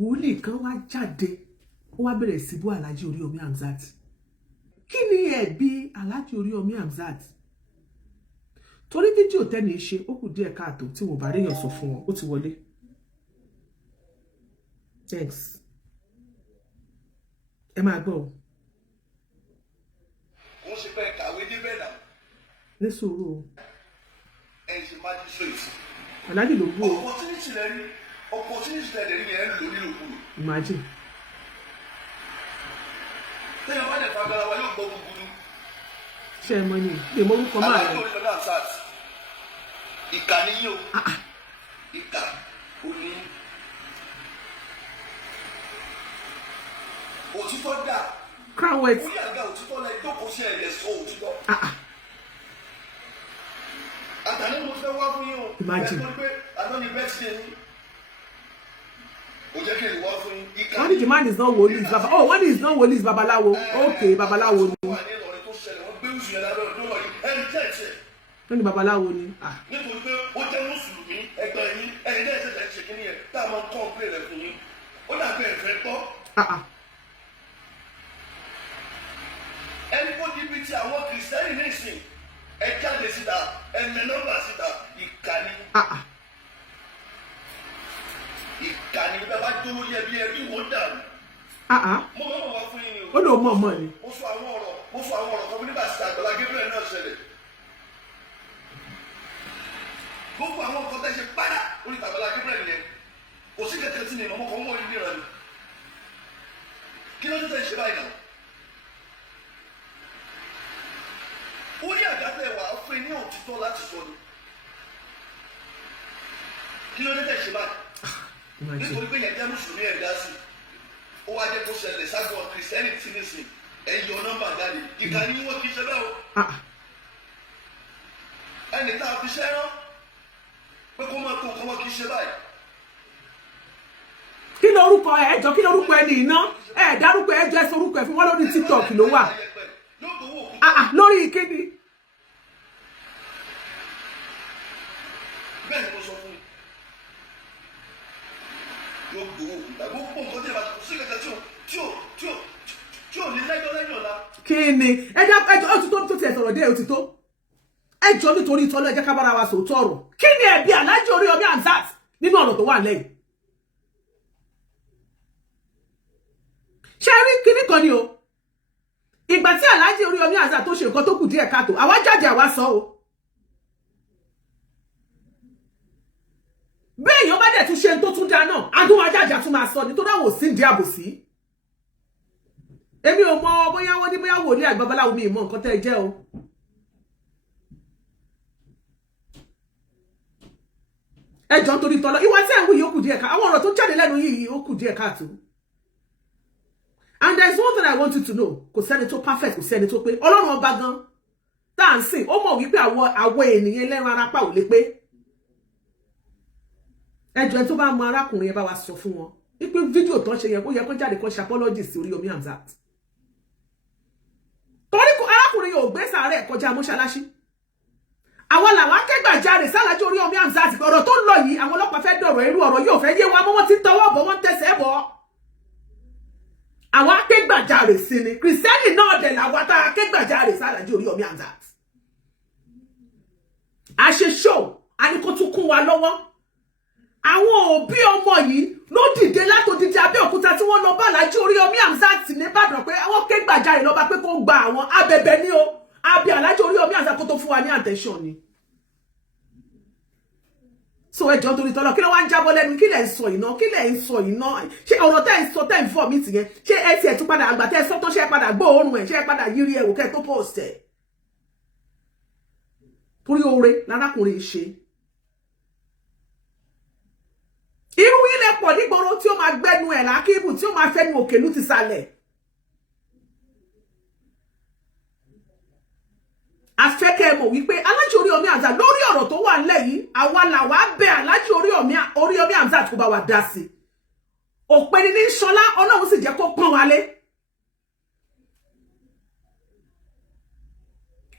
wòlíì kan wá jáde ó wá bẹ̀rẹ̀ sí bú Alhaji Oriyomi Hamzat. Kí ni ẹ̀bi Alhaji Oriyomi Hamzat? Torí fídíò tẹ́ni ṣe ó kù díẹ̀ káàtó tí wọ́n bá réyàn sọ fún wọn ó ti wọlé. Thanks. Ẹ máa gbọ́. Wọ́n ṣe fẹ́ kàwé níbẹ̀ náà. Ní sùúrù. Ẹ ṣe magistrate. Alhaji ló bú o. Opportunity lẹ́rí yẹn ń lò nílòkulò. Imagine. Tẹ́lẹ̀ wá lẹ̀ fagbára wa yóò gbọ́ gbogbo. Ṣé ẹ mọ̀ ni? Lè mọ orúkọ máa rẹ̀. Alhaji Oriyomi Hamzat. Ìkà ni yín o. Ìkà ò ní. Òtítọ́ dà. Crown wet. Ó yàgá òtítọ́ lẹ jókòó sí ẹ̀yẹ sọ òtítọ́. Àtàní mo fẹ́ wá fún yín o. Imagine. Ẹ tó pé àná ni birthday ni. Ó jẹ́ kí n wá fún yín. Ìkà Wọ́n ní the man is not Woli Baba. Oh, one is not Woli babaláwo. Okay, babaláwo ni. Wọ́n ní Ìlọrin tó ṣẹlẹ̀ wọ́n gbé oṣù yẹn lábẹ́ ọdún wọ̀nyí. Ẹni tẹ̀sẹ̀. Wọ́n ní babaláwo ni. Nítorí pé ó jẹ́ mùsùlùmí ẹgbẹ́ yín ẹ̀yin náà ṣẹ̀ṣẹ̀ ṣe kí nìyẹn tá a máa ń kọ́ ọ̀pẹ́ rẹ̀ fún yín. Ó dàbí ẹ̀fẹ́ tọ́. Ẹni kó di bíi ti àwọn kìrìsìtẹ́nì nísìn ẹ jáde síta ẹ mẹ nọ́mbà síta ìkànnì. Ìkànnì bẹ́ẹ̀ bá dúró yẹ bí ẹbí wọ́n dàrú. Mo máa ń wá fún yín ni o. Ó lò mọ̀ mọ̀ ni. Mo sọ àwọn ọ̀rọ̀ kan nígbà tí Àgbàlá Gabriel náà ṣẹlẹ̀. Gbogbo àwọn nǹkan tẹ́ ṣe padà orí Àgbàlá Gabriel yẹn kò sí kẹ̀kẹ́ tí mi ìmọ̀ kan wọ́n ní ìrànlẹ́. Kí ló dé tẹ́ ṣe báyìí náà? Ó ní àgàtẹ̀ wà á fún ní òtítọ́ láti sọ ni. Kí ló dé tẹ́ ṣe báyìí? Nítorí pé yẹn jẹ́ mùsùlùmí ẹ̀dá sí. Ó wá jẹ́ kó ṣẹlẹ̀ ságbọ̀n kìrìsìtẹ́nì tí ní sìn. Ẹ yọ nọ́mbà jáde. Ìkànnì wọn kì í ṣe bẹ́ẹ̀ o. Ẹnì tá a fi ṣẹ́ rán pé kó máa tó nǹkan wọn kì í ṣe báyìí. Kí lorúkọ ẹ jọ kí lorúkọ ẹ ní iná? Ẹ dárúkọ ẹ jọ ẹ sorúkọ ẹ fún wọn lórí TikTok ló wà. Lórí ìkéde. Bẹ́ẹ̀ ni mo sọ fún yín. Yóò gbowó òkúta gbogbo nǹkan tí ẹ bá ti kó sí kẹ̀kẹ́ tí ò ní lẹ́jọ́ lẹ́yìn ọ̀la. Kí ni ẹjọ́ ó ti tó tiẹ̀ sọ̀rọ̀ dé ó ti tó. Ẹjọ́ nítorí ìtọ́lọ́ ẹ jẹ́ ká bára wa sòótọ́ ọ̀rọ̀. Kí ni ẹ̀bi Alhaji Oriyomi Hamzat nínú ọ̀rọ̀ tó wà lẹ́yìn? Ṣé rí kíní kan ni o? Ìgbà tí Alhaji Oriyomi Hamzat tó ṣe nǹkan tó kù díẹ̀ káàtó àwa jáde àwa sọ o. Bẹ́ẹ̀ yóò bá dẹ̀ tún ṣe tó tún dá náà adúmọ̀ jáde àtún máa sọ nítorí àwọn òsín di àbòsí. Èmi ò mọ bóyá wọ́n ní bóyá wòlíì àgbàbaláwo mi ìmọ̀ nǹkan tẹ́ ẹ jẹ́ o. Ẹjọ́ nítorí tọ́lọ́ ìwà tí ẹ̀ ń wí yìí ó kù díẹ̀ ká àwọn ọ̀rọ̀ tó jáde lẹ́nu yìí ó kù díẹ̀ káàtó. And there is one thing I want you to know. Kò sẹ́ni tó perfect, kò sẹ́ni tó pé. Ọlọ́run ọba gan tá à ń sìn, ó mọ̀ wípé àwọn ènìyàn ẹlẹ́ran ara pa ò lè pé. Ẹjọ́ tó bá mọ arákùnrin yẹn bá wa sọ fún wọn. Wípé fídíò tán ṣe yẹn kó yẹ kó jáde kó ṣe apology sí Oriyomi Hamzat. Torí arákùnrin yóò gbé sàárẹ̀ kọjá mọ́ṣáláṣí. Àwọn làwọn akẹ́gbàjarè sálàjì Oriyomi Hamzat ọ̀rọ̀ tó ń lọ yìí àwọn ọlọ́pàá fẹ́ dọ̀rọ̀ irú ọ̀rọ̀ yóò fẹ́ yé wa mọ́ wọ́n ti tọwọ́ bọ̀ wọ́n tẹsẹ̀ bọ̀. Àwọn akẹ́gbàjarè sí ni kìrìsìtẹ́nì náà dẹ̀ làwọn tá akẹ́gbàjarè sálàjì Oriyomi Hamzat. A ṣe show a ní kó tún kún wa lọ́wọ́. Àwọn òbí ọmọ yìí ló dìde látòdìdí Abẹ́òkúta tí wọ́n lọ bá Alhaji Oriyomi Hamzat ní Ìbàdàn pé àwọn akẹ́gbàjarè lọ bá pé kó gba àwọn abẹ̀bẹ̀ ní o àbí Alhaji Oriyomi Hamzat kó tó fún wa ní attention ni. So ẹjọ́ torí tọ́lọ́ kí ló wá ń jábọ́ lẹ́nu kí lẹ̀ ń sọ iná kí lẹ̀ ń sọ iná ṣé ọ̀rọ̀ tẹ́ ń sọ tẹ́ ń fọ́ mi tìyẹn ṣé ẹ tiẹ̀ tún padà àgbà tẹ́ ẹ sọ́tọ́ ṣe padà gbọ́ òórùn ẹ̀ ṣé ẹ padà yírí ẹ̀wò kẹ́ tó post ẹ̀. Torí oore lárákùnrin ṣe. Irú ilẹ̀ pọ̀ nígboro tí ó máa gbẹ́nu ẹ̀ lákìbù tí ó máa fẹ́nu òkèlú ti sàlẹ̀. Afẹ́kẹ́ mọ̀ wípé Alhaji Oriyomi Hamzat lórí ọ̀rọ̀ tó wà nílẹ̀ yìí àwa làwa bẹ̀ Alhaji Oriyomi Hamzat kó bá wa dá sí. Òpeni ní ṣọlá Ọlọ́run sì jẹ́ kó pọ́n wálé.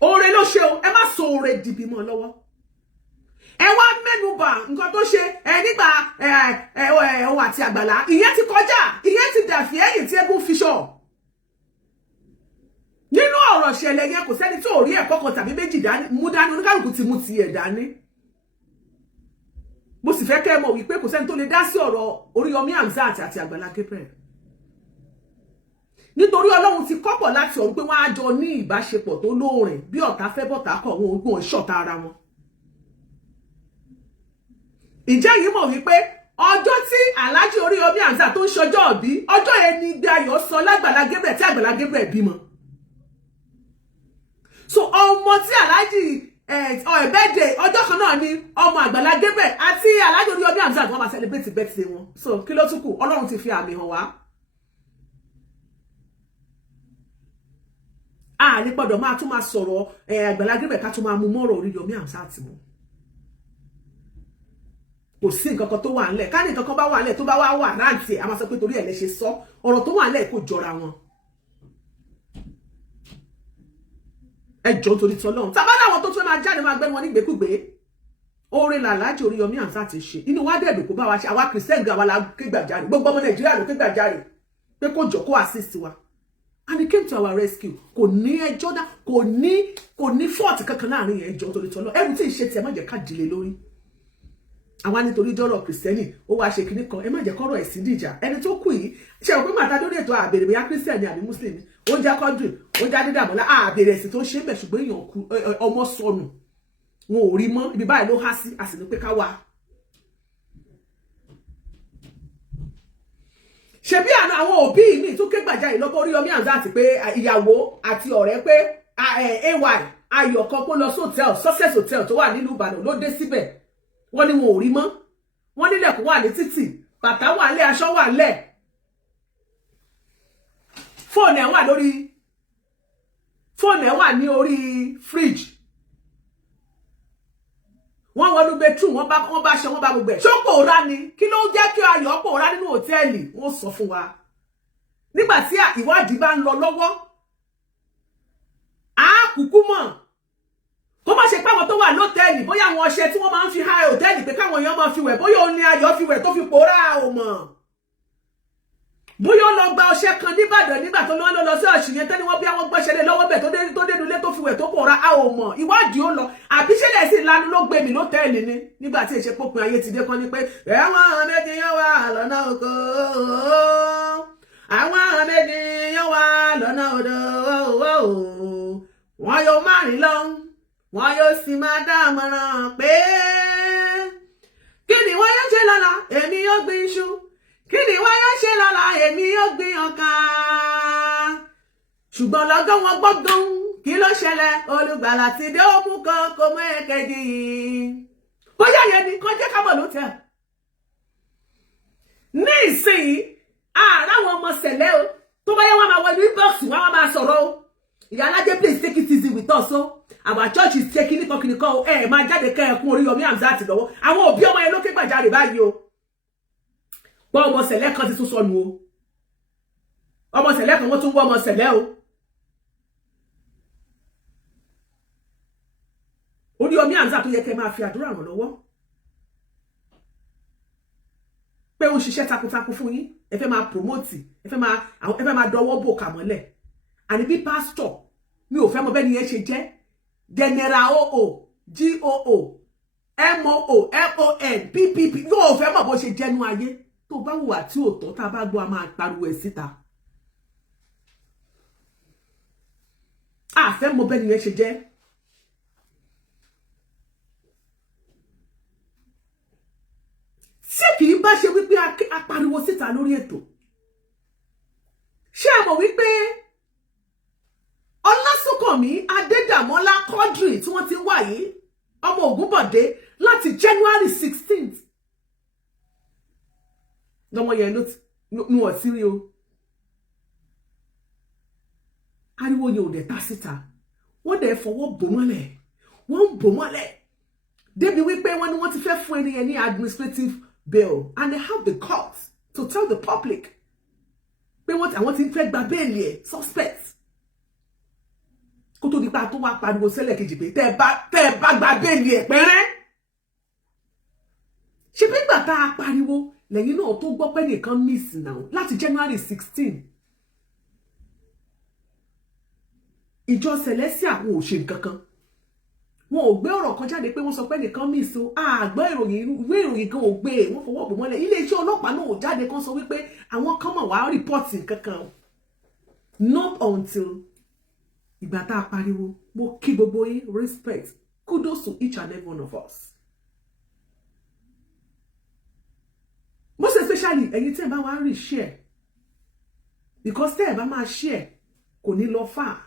Oore ló ṣe o ẹ má sọ oore dìbì mọ́ lọ́wọ́. Ẹ wá mẹ́nubà nǹkan tó ṣe nígbà òun àti Àgbàlá ìyẹn ti kọjá ìyẹn ti dàfí ẹ̀yìn tí eégún fi ṣọ nínú ọ̀rọ̀ ṣẹlẹ̀ yẹn kò sẹ́ni tó rí ẹ̀kọ́ kan tàbí méjì mú dání oníkálùkù ti mú tiẹ̀ dání mo sì fẹ́ kẹ́ mọ̀ wípé kò sẹ́ni tó lè dá sí ọ̀rọ̀ Oriyomi Hamzat àti Àgbàlá Gabriel nítorí Ọlọ́run ti kọ́pọ̀ láti ọ̀run pé wọ́n á jọ ní ìbáṣepọ̀ tó lóòrìn bí ọ̀tá fẹ́ bọ̀tá kọ̀ wọn ogún ṣọ̀tá ara wọn ìjẹ́ yìí mọ̀ wípé ọjọ́ tí Alhaji Oriyomi Hamzat tó ń ṣọjọ́ òbí ọjọ́ yẹn ni igbe ayọ̀ sọ lágbàlá Gabriel tí Àgbàlá Gabriel bímọ so ọmọ tí Alhaji birthday ọjọ́ kan náà ni ọmọ Àgbàlá Gabriel àti Alhaji Oriyomi Hamzat wọ́n máa celebrate birthday wọn so kí ló tún kù Ọlọ́run ti fi àmì hàn wá a ní gbọ́dọ̀ máa tún máa sọ̀rọ̀ Àgbàlá Gabriel ká tún máa mú mọ́rọ̀ Oriyomi Hamzat mọ́ kò sí nǹkan kan tó wà ńlẹ̀ ká ní nǹkan kan bá wà ńlẹ̀ tó bá wà rántí a máa sọ pé torí ẹ̀ lè ṣe sọ ọ̀rọ̀ tó wà ńlẹ̀ kò jọra wọn ẹjọ́ torí tọ́lọ́run tá bá láwọn tó tún máa jáde máa gbẹ́nu wọn nígbèkúgbé oore làlájì Oriyomi Hamzat ṣe inú wa dẹ̀dùn kó bá wa ṣe àwa Christian gan wa la ké gbàjarè gbogbo ọmọ Nàìjíríà ló ké gbàjarè pé kó jọ kó assist wa and he came to our rescue kò ní ẹjọ́ dá kò ní fault kankan láàrin ẹjọ́ torí tọ́lọ́run ẹrù tí ì ṣe tiẹ̀ má jẹ́ ká dìlé lórí àwa nítorí dọ́rọ̀ Kristẹni ó wá ṣe kinní kan ẹ má jẹ́ kọ́rọ̀ ẹ̀sìn dìjà ẹni tó kù yìí ṣe òpin màtá lórí ètò àbèrè bóyá Kristẹni àbí Muslim ó já Quadri ó já Dídàmọ́lá àbèrè ẹ̀sìn tó ṣe bẹ̀ ṣùgbọ́n èèyàn kú ọmọ sọnù wọn ò rí mọ́ ibi báyìí ló há sí a sì ní pé ká wá. ṣebí àwọn òbí mi tún ké gbàjarè lọ́bọ̀ Oriyomi Hamzat pé ìyàwó àti ọ̀rẹ́ pé ay ayọ̀ kan kó lọ sí hòtẹ́ẹ̀lì Success Hotel tó wà nílùú Ìbàdàn ló dé síbẹ̀ wọ́n ní wọn ò rí mọ́ wọ́n nílẹ̀kùn wà ní títì bàtà wà lẹ̀ aṣọ wà lẹ̀ fóònù ẹ̀ wà ní orí fridge wọ́n wọnú bedroom wọ́n bá ṣe wọ́n bá gbogbo ẹ̀ ṣó pòórá ni kí ló jẹ́ kí ayọ̀ pòórá nínú hòtẹ́ẹ̀lì wọ́n sọ fún wa nígbà tí ìwádìí bá ń lọ lọ́wọ́ á kúkú mọ̀ kó má ṣe pé àwọn tó wà lọ́tẹ́ẹ̀lì bóyá àwọn ọṣẹ tí wọ́n máa ń fi ha hòtẹ́ẹ̀lì pé káwọn èèyàn máa fi wẹ̀ bóyá òun ni ayọ̀ fi wẹ̀ tó fi pòórá ò mọ̀ bóyá ó lọ gba ọṣẹ kan nìbàdàn nígbà tó lọ́wọ́ lọ sí ọ̀ṣìyẹn tẹ́ni wọ́n bí àwọn gbọ́ṣẹ́ lé lọ́wọ́ bẹ̀ tó dénú ilé tó fi wẹ̀ tó pòórá a ò mọ̀ ìwádìí ó lọ àbí ṣẹlẹ̀ sí ìlànà ló gbé mi lọ́tẹ́ẹ̀lì ni nígbà tí èṣe pópin ayé ti dé kan ní pé àwọn méjì yẹn wà lọ́nà oko àwọn méjì yẹn wà lọ́nà odò wọn yóò má rìn lọ́hùn wọn yóò sì máa dámọ̀ràn pé kí ni wọ́n yóò ṣe lọ́la èmi yóò gbin iṣu kí ni wọ́n yóò ṣe lọ́la èmi yóò gbin ọkà ṣùgbọ́n lọ́gán wọn gbọ́gán kí ló ṣẹlẹ̀ olùgbàlà ti dé òmù kan kò mọ èkejì bóyá yẹn ni kọjá kábọ̀ ló tẹ̀ ní ìsìn àràwọn ọmọ sẹ̀lẹ̀ o tó bá yẹ wọn máa wọ inú inbox wọn máa sọ̀rọ̀ o Iyalaje, please take it easy with us o our church is taking it o máa jáde kẹ́ ẹkún Oriyomi Hamzat lọ́wọ́ àwọn òbí ọmọ yẹn ló ké gbàjarè báyìí o pọ́ ọmọ sẹ̀lẹ̀ kan ti tún sọnù o ọmọ sẹ̀lẹ̀ kan wọ́n tún wọ́ ọmọ sẹ̀lẹ̀ o Oriyomi Hamzat tó yẹ kẹ́ máa fi àdúrà ràn lọ́wọ́ pé ó ń ṣiṣẹ́ takuntakun fún yín ẹ fẹ́ máa promote ẹ fẹ́ máa dọwọ́ bò kà mọ́lẹ̀ àní bí pastor mi ò fẹ́ mọ̀ bẹ́ẹ̀ ni yẹn ṣe jẹ́ general oo goo moo mon ppp yóò fẹ́ mọ̀ bó ṣe jẹ́nu ayé tó bá wùwà tí ò tọ́ tá a bá gbọ́ a máa pariwo ẹ̀ síta a fẹ́ mọ̀ bẹ́ẹ̀ ni yẹn ṣe jẹ́ ṣé kì í bá ṣe wípé a pariwo síta lórí ètò ṣé a mọ̀ wípé Olasunkanmi Quadri tí wọ́n ti wà yìí ọmọ Ògúnbọ̀dé láti January 16th lọ́mọ yẹn ló wọ̀ sí rí o ariwo yẹn ò dẹ̀ ta síta wọ́n dẹ̀ fọwọ́ bò mọ́lẹ̀ wọ́n ń bò mọ́lẹ̀ débi wípé wọ́n ní wọ́n ti fẹ́ fún ẹni yẹn ní administrative bail and they have the court to tell the public pé àwọn ti ń fẹ́ gba bẹ́ẹ̀lì ẹ̀ suspect kó tó di pa tó wá pariwo sẹ́lẹ̀ kejì pé tẹ́ ẹ bá gba bẹ́ẹ̀lì ẹ̀ pẹ́rẹ́ nígbà tá a pariwo lẹ́yìn náà tó gbọ́ pé nìkan miss now láti January 16 ìjọ Celestial wọn ò ṣe nǹkan kan wọn ò gbé ọ̀rọ̀ kan jáde pé wọ́n sọ pé nìkan miss o àgbọ́ ìròyìn ìwé ìròyìn kan ò gbé wọ́n fọwọ́ bò mọ́lẹ̀ iléeṣẹ́ ọlọ́pàá náà ò jáde kan sọ wípé àwọn kan mọ̀ wá rìpọ́ọ̀tì nǹkan kan not until ìgbà tá a pariwo mo kí gbogbo yín respect kudos to each and every one of us. Most especially ẹ̀yin tí ẹ bá wá rí share because tẹ́ ẹ bá máa share kò ní lọ far.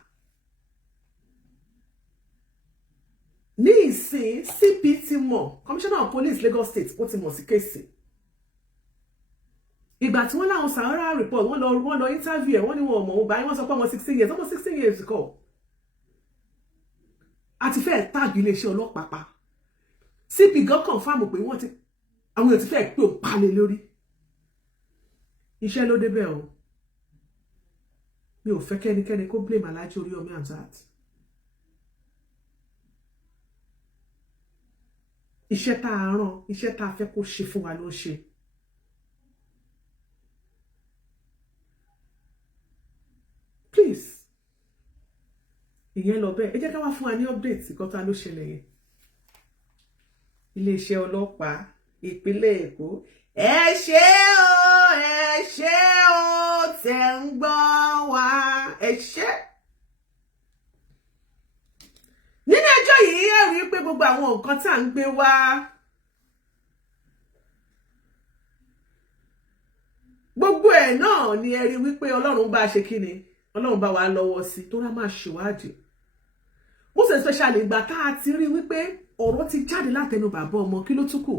Ní ìsìn CP ti mọ̀ Commissioner of Police Lagos State ó ti mọ̀ sí kéèsì. Ìgbà tí wọ́n láwọn Sahara report wọ́n lọ interview ẹ̀ wọ́n ní wọn ò mọ̀ ó báyìí wọ́n sọ pé ọmọ 16 years ọmọ 16 years kọ́. A ti fẹ́ tag iléeṣẹ́ ọlọ́pàá pa. CP gan confirm pé wọ́n ti àwọn èèyàn ti fẹ́ pé ó palẹ̀ lórí. Iṣẹ́ ló débẹ̀ o. Mi ò fẹ́ kẹ́nikẹ́ni kó blame Alhaji Oriyomi Hamzat. Iṣẹ́ tá a rán, iṣẹ́ tá a fẹ́ kó ṣe fún wa ló ṣe. Please. Ìyẹn lọ bẹ́ẹ̀. Ẹ jẹ́ ká wá fún wa ní update nǹkan tá ló ṣẹlẹ̀ yẹn. Iléeṣẹ́ ọlọ́pàá ìpínlẹ̀ Èkó. Ẹ ṣé o tẹ́ ń gbọ́ wa. Ẹ ṣé. Nínú ẹjọ́ yìí ẹ rí pé gbogbo àwọn nǹkan tá ń gbé wá gbogbo ẹ̀ náà ni ẹ rí wípé Ọlọ́run bá ṣe kíni Ọlọ́run bá wa lọ́wọ́ sí tó rá máa ṣèwádìí. Most especially ìgbà tá a ti rí wípé ọ̀rọ̀ ti jáde látẹnu bàbá ọmọ kí ló tún kù.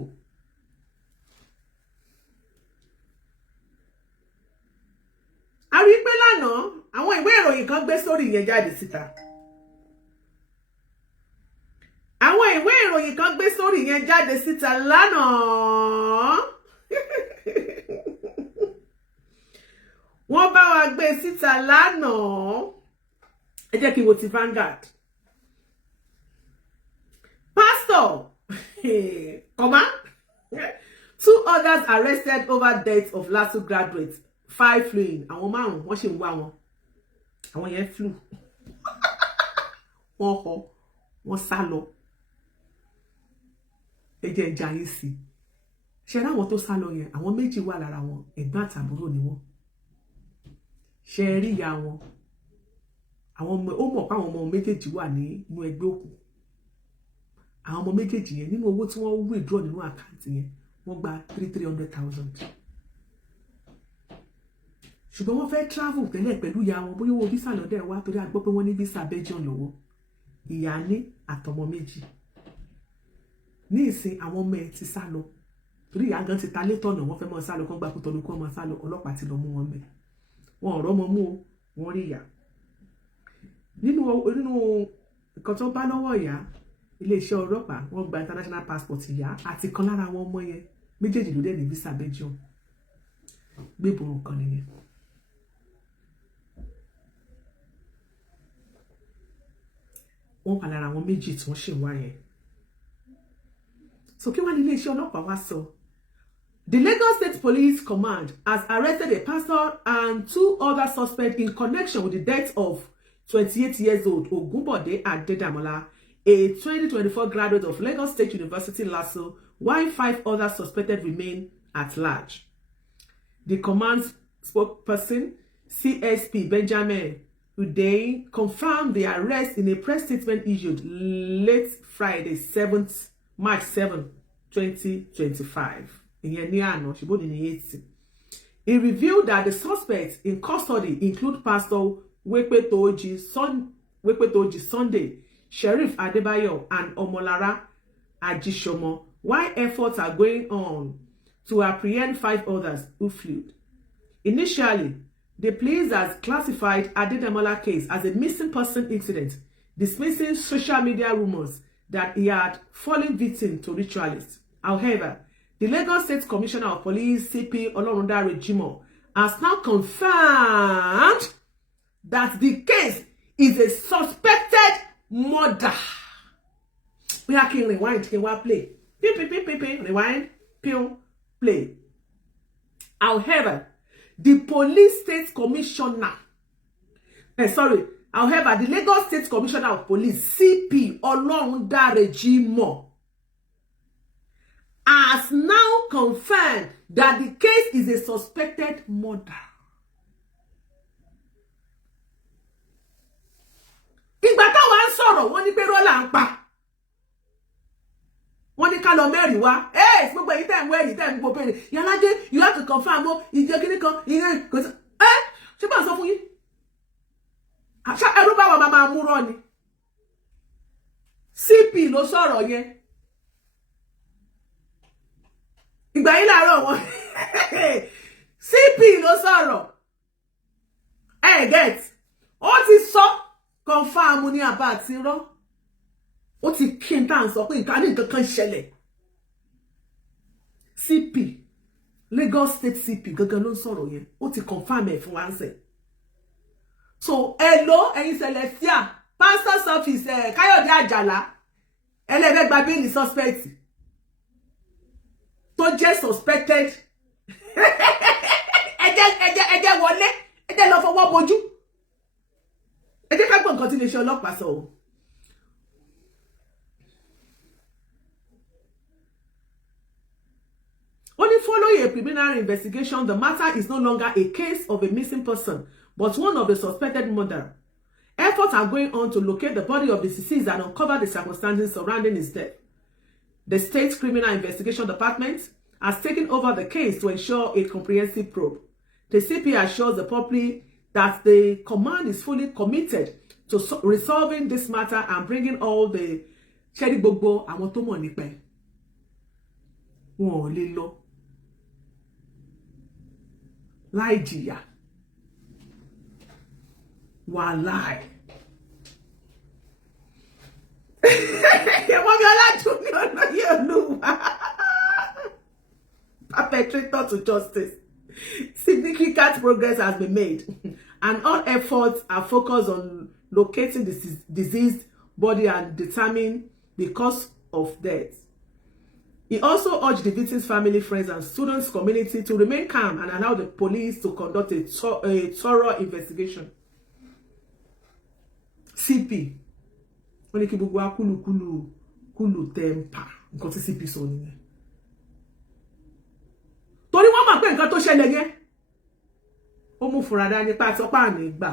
A rí pé lánàá àwọn ìwé ìròyìn kan gbé sórí yẹn jáde síta. Àwọn ìwé ìròyìn kan gbé sórí yẹn jáde síta lánàá. Wọ́n bá wa gbé síta lánàá. Ẹ jẹ́ kí n wo ti Vanguard. Pastor, comma, 2 others arrested over death of LASU graduates. 5 fleeing. Àwọn márùn wọ́n ṣì ń wá wọn. Àwọn yẹn flew. Wọ́n họ, wọ́n sá lọ. Ẹ jẹ́ ìjà yìí sí. Ṣé ráwọn tó sá lọ yẹn, àwọn méjì wà lára wọn, ẹ̀gbọ́n àtàbúrò ni wọ́n. Ṣé rí ìyá wọn. Àwọn ọmọ ó mọ̀ pé àwọn ọmọ méjèèjì wà nínú ẹgbẹ́ òkùnkùn. Àwọn ọmọ méjèèjì yẹn nínú owó tí wọ́n withdraw nínú àkáǹtì yẹn, wọ́n gba 300,000. Ṣùgbọ́n wọ́n fẹ́ travel tẹ́lẹ̀ pẹ̀lú ìyá wọn bóyá owó visa lọ́dẹ̀ wá torí a gbọ́ pé wọ́n ní visa Belgium lọ́wọ́. Ìyá ní àtọmọ méjì. Ní ìsìn àwọn ọmọ ẹ̀ ti sá lọ. Torí ìyá gan ti ta létọ̀nà wọ́n fẹ́ mọ́ sá lọ kán gba Kútọ̀nù kán mọ́ sá lọ ọlọ́pàá ti lọ mú wọn bẹ̀. Wọn ò rọ́mọ mú o, wọ́n rí ìyá. Nínú nǹkan tó bá lọ́wọ́ ìyá iléeṣẹ́ ọlọ́pàá wọ́n gba international passport ìyá àti kan lára àwọn ọmọ yẹn méjèèjì ló dẹ̀ ní visa Belgium. Gbébòrò kan nìyẹn. Wọ́n wà lára àwọn méjì tí wọ́n ṣe wá yẹn. So kí wá ní iléeṣẹ́ ọlọ́pàá wá sọ? The Lagos State Police Command has arrested a pastor and 2 other suspects in connection with the death of 28-year-old Ogunbode Adedamola, a 2024 graduate of Lagos State University LASU, while 5 others suspected remain at large. The command spokesperson, CSP Benjamin Udein, confirmed the arrest in a press statement issued late Friday, March 7, 2025. It revealed that the suspects in custody include Pastor Wepetoji Sunday, Sheriff Adebayo, and Omolara Ajishomo, while efforts are going on to apprehend 5 others who fled. Initially, the police has classified Adedamola case as a missing person incident, dismissing social media rumors that he had fallen victim to ritualists. However, the Lagos State Commissioner of Police, CP Olorundare Jimoh, has now confirmed that the case is a suspected murder. We are can rewind, can we play? Rewind, pew. play. However, the police state commissioner, however, the Lagos State Commissioner of Police, CP Olorundare Jimoh, has now confirmed that the case is a suspected murder. Ìgbà táwa ń sọ̀rọ̀ wọ́n ní pé rọ́lá ń pa. Wọ́n ní ká lọ mẹ́rin wá. Gbogbo èyí tẹ́ ń wẹ́rì tẹ́ ń gbogbo pé Iyalaje, you have to confirm o ìjẹ́ kíní kan ìyẹn kò sí. Ṣé bá sọ fún yín? Àṣà ẹrú bá wa máa mú rọ́ ni. CP ló sọ̀rọ̀ yẹn. Ìgbà yìí láàárọ̀ wọn. CP ló sọ̀rọ̀. Get. Ó ti sọ confirm ní àbá àti irọ́. Ó ti kí n tá ń sọ pé nǹkan ní nǹkan kan ṣẹlẹ̀. CP Lagos State CP gangan ló ń sọ̀rọ̀ yẹn. Ó ti confirm ẹ̀ fún wa ń sẹ̀. So hello ẹ̀yin Celestia pastor's office Káyọ̀dé Àjàlá ẹlẹ́fẹ́ gba bíìlì suspect tó jẹ́ suspected ẹjẹ́ wọlé ẹjẹ́ lọ fọwọ́ bojú ẹjẹ́ ká gbọ́ nǹkan tí iléeṣẹ́ ọlọ́pàá sọ o. Only following a preliminary investigation, the matter is no longer a case of a missing person, but one of the suspected murder. Efforts are going on to locate the body of the deceased and uncover the circumstances surrounding his death. The State Criminal Investigation Department has taken over the case to ensure a comprehensive probe. The CP assures the public that the command is fully committed to resolving this matter and bringing all the Ṣẹ́rí gbogbo àwọn tó mọ̀ nípa ẹ̀. Wọn ò lè lọ láì jìyà. Wàláì. Wọ́n bí Ọlájúmi Olóyèolúwa. Perpetrator to justice. Significant progress has been made, and all efforts are focused on locating the deceased body and determining the cause of death. He also urged the victim's family, friends, and students' community to remain calm and allow the police to conduct a thorough investigation. CP, wọ́n ní kí gbogbo wa kúlù temper nǹkan tí CP sọ nìyẹn. Torí wọ́n mọ̀ pé nǹkan tó ṣẹlẹ̀ yẹn ó mú fúnra dání pa àtọ́pá àní gbà.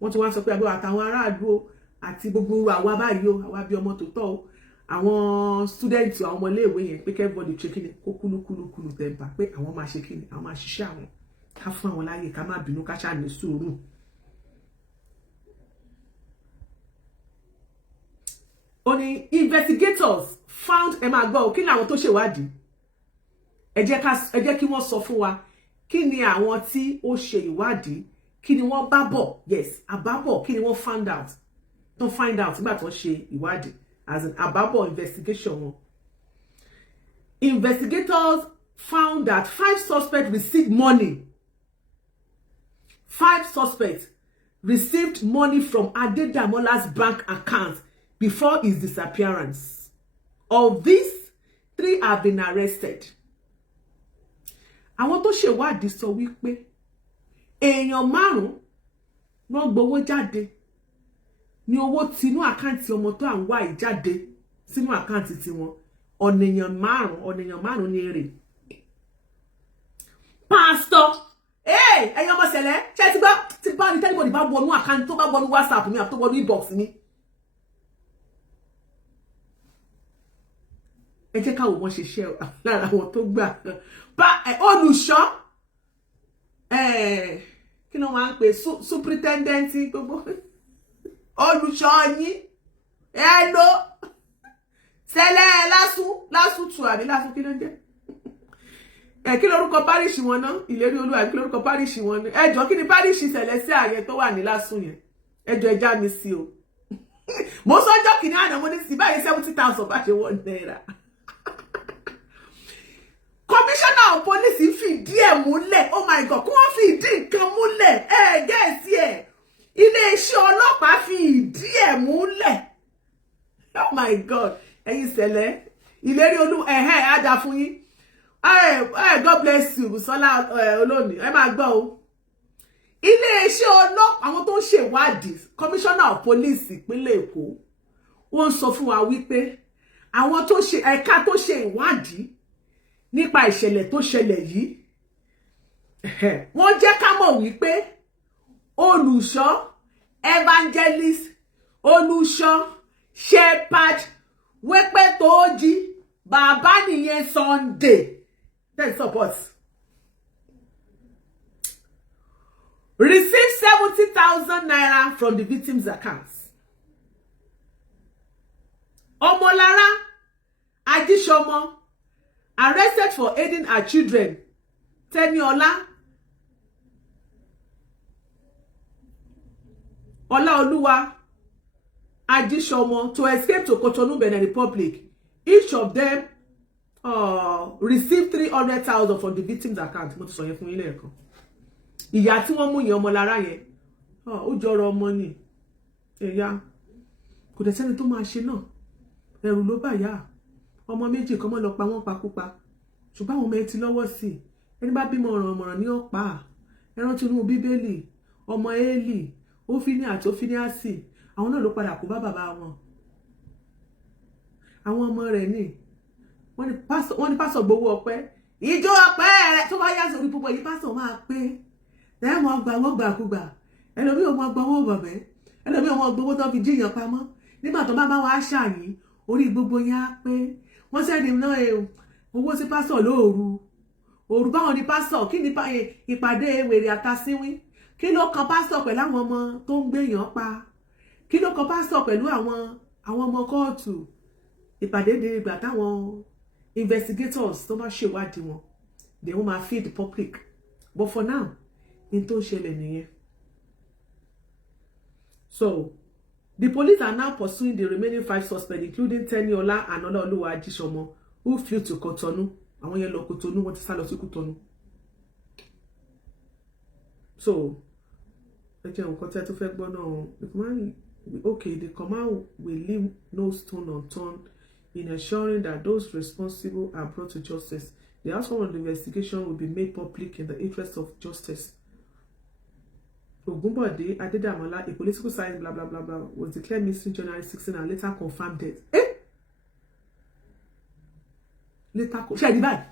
Wọ́n ti wá sọ pé àbúrò àtàwọn aráàlú àti gbogbo àwa báyìí o, àwa bí ọmọ tó tọ́ o, àwọn student àwọn ọmọ iléèwé yẹn pé everybody ṣe kíni kó kúlù temper pé àwọn máa ṣe kíni àwọn máa ṣiṣẹ́ àwọn ká fún àwọn láyè ká má bínú ká ṣáà ní sùúrù. Only investigators found ẹ máa gbọ́ kí ni àwọn tó ṣèwádìí ẹ jẹ́ kí wọ́n sọ fún wa kí ni àwọn tí ó ṣe ìwádìí kí ni wọ́n bá bọ̀ yes àbábọ̀ kí ni wọ́n find out nígbà tó ṣe ìwádìí as an àbábọ̀ investigation wọn. Investigators found that 5 suspects received money. 5 suspects received money from Adedamola's bank account before his disappearance. Of these, 3 have been arrested. Àwọn tó ṣèwádìí sọ wípé èèyàn 5 wọ́n gbowó jáde ní owó tinú àkáǹtì ọmọ tó à ń wá ìjáde sínú àkáǹtì tiwọn. Ọ̀nìyàn 5 ní èrè. Pastor, ẹ̀yin ọmọ ṣẹlẹ̀ ṣé ti bá ní tẹ́lifọ̀nì bá wọnú àkáǹtì tó bá wọnú WhatsApp mi àbí tó wọnú inbox mi. Ẹ jẹ́ ká wò wọ́n ṣe ṣe lára wọn tó gbà olùṣọ́ kí ló máa ń pè superintendent gbogbo olùṣọ́ yín ló ṣẹlẹ̀ lásù tù àbí lásù kí ló ń jẹ́ kí lórúkọ parish wọn náà ìlérí-olúwa kí lórúkọ parish wọn ní ẹjọ́ kí ni parish ṣẹlẹ̀ sí ààyè tó wà ní lásù yẹn ẹjọ́ ẹjá mi sí o mo sọ́jọ́ kìíní àná mo ní sí báyìí 70,000 bá ṣe £1. Commissioner of Police fìdí ẹ̀ múlẹ̀ oh my God kí wọ́n fìdí nǹkan múlẹ̀ gẹ̀ẹ́sì ẹ̀ iléeṣẹ́ ọlọ́pàá fìdí ẹ̀ múlẹ̀ oh my God ẹ̀yin ṣẹlẹ̀ ìlérí-olúwa àdá fún yín God bless you Busola Olóni ẹ máa gbọ́ o. Ilé-iṣẹ́ ọlọ́pàá àwọn tó ń ṣèwádìí commissioner of police ìpínlẹ̀ Èkó wọ́n sọ fún wa wípé àwọn tó ṣe ẹ̀ka tó ṣe ìwádìí nípa ìṣẹ̀lẹ̀ tó ṣẹlẹ̀ yìí wọ́n jẹ́ ká mọ̀ wípé olùṣọ́ evangelist olùṣọ́ shepherd wẹ́pẹ́ tó jí bàbá nìyẹn Sunday then support received 70,000 naira from the victims' accounts. Omolara Adishomo arrested for aiding her children. Teniola Olaoluwa Adishomo to escape to Cotonou, Benin Republic. Each of them received 300,000 from the victims' account. Mo ti sọ yẹn fún yín lẹ́ẹ̀kan. Ìyá tí wọ́n mú yẹn Ọmọlára yẹn ó jọrọ ọmọ ni ẹ̀yà kò dẹ̀ sẹ́ni tó máa ṣe náà ẹ̀rù ló bà yá ọmọ méjì kan mọ́ lọ pa wọ́n pakúpa ṣùgbọ́n àwọn ọmọ ẹ ti lọ́wọ́ sí i ẹni bá bímọ ọ̀ràn ní ọ̀pá ẹran tinú bíbélì ọmọ Élì Ófínì àti Ófíníásì àwọn náà ló padà kó bá bàbá wọn àwọn ọmọ rẹ̀ ní wọ́n ní pásọ̀ gbowó ọpẹ́ ìjọ ọpẹ́ rẹ̀ tó bá yá sórí púpọ̀ yìí pásọ̀ máa pé tẹ́ẹ̀mọ́ ọgbà wọ́n gbàkúgbà ẹlòmí ọmọ ọgbà owó bọ̀bẹ́ ẹlòmí ọmọ ọgbà owó tó fi jíyàn pamọ́ nígbà tó bá wá ṣàyìn orí gbogbo yẹn á pé wọ́n sẹ́ni náà owó sí pásọ̀ òru báwọn ni pásọ̀ kí ni ìpàdé wèrè àtàsíwín kí ló kan pásọ̀ pẹ̀lú àwọn ọmọ tó ń gbéyàn pa kí ló kan pásọ̀ pẹ̀lú àwọn ọmọ kóòtù ìpàdé dé ìgbà táwọn investigators tó bá ṣèwádìí wọn they wọ́n máa feed the public but for now in tó ṣẹlẹ̀ nìyẹn. So the police are now pursuing the remaining 5 suspects including Teniola and Olaoluwa Adishomo who flew to Cotonou. Àwọn yẹn lọ Cotonou wọ́n ti sá lọ sí Cotonou. So ẹ jẹ́ nǹkan tí a tún fẹ́ gbọ́ náà okay the command will leave no stone unturned in ensuring that those responsible are brought to justice. The outcome of the investigation will be made public in the interest of justice. Ogunbode Adedamola, a political science blah blah blah blah, was declared missing January 16 and later confirmed dead. Later ṣe di báyìí.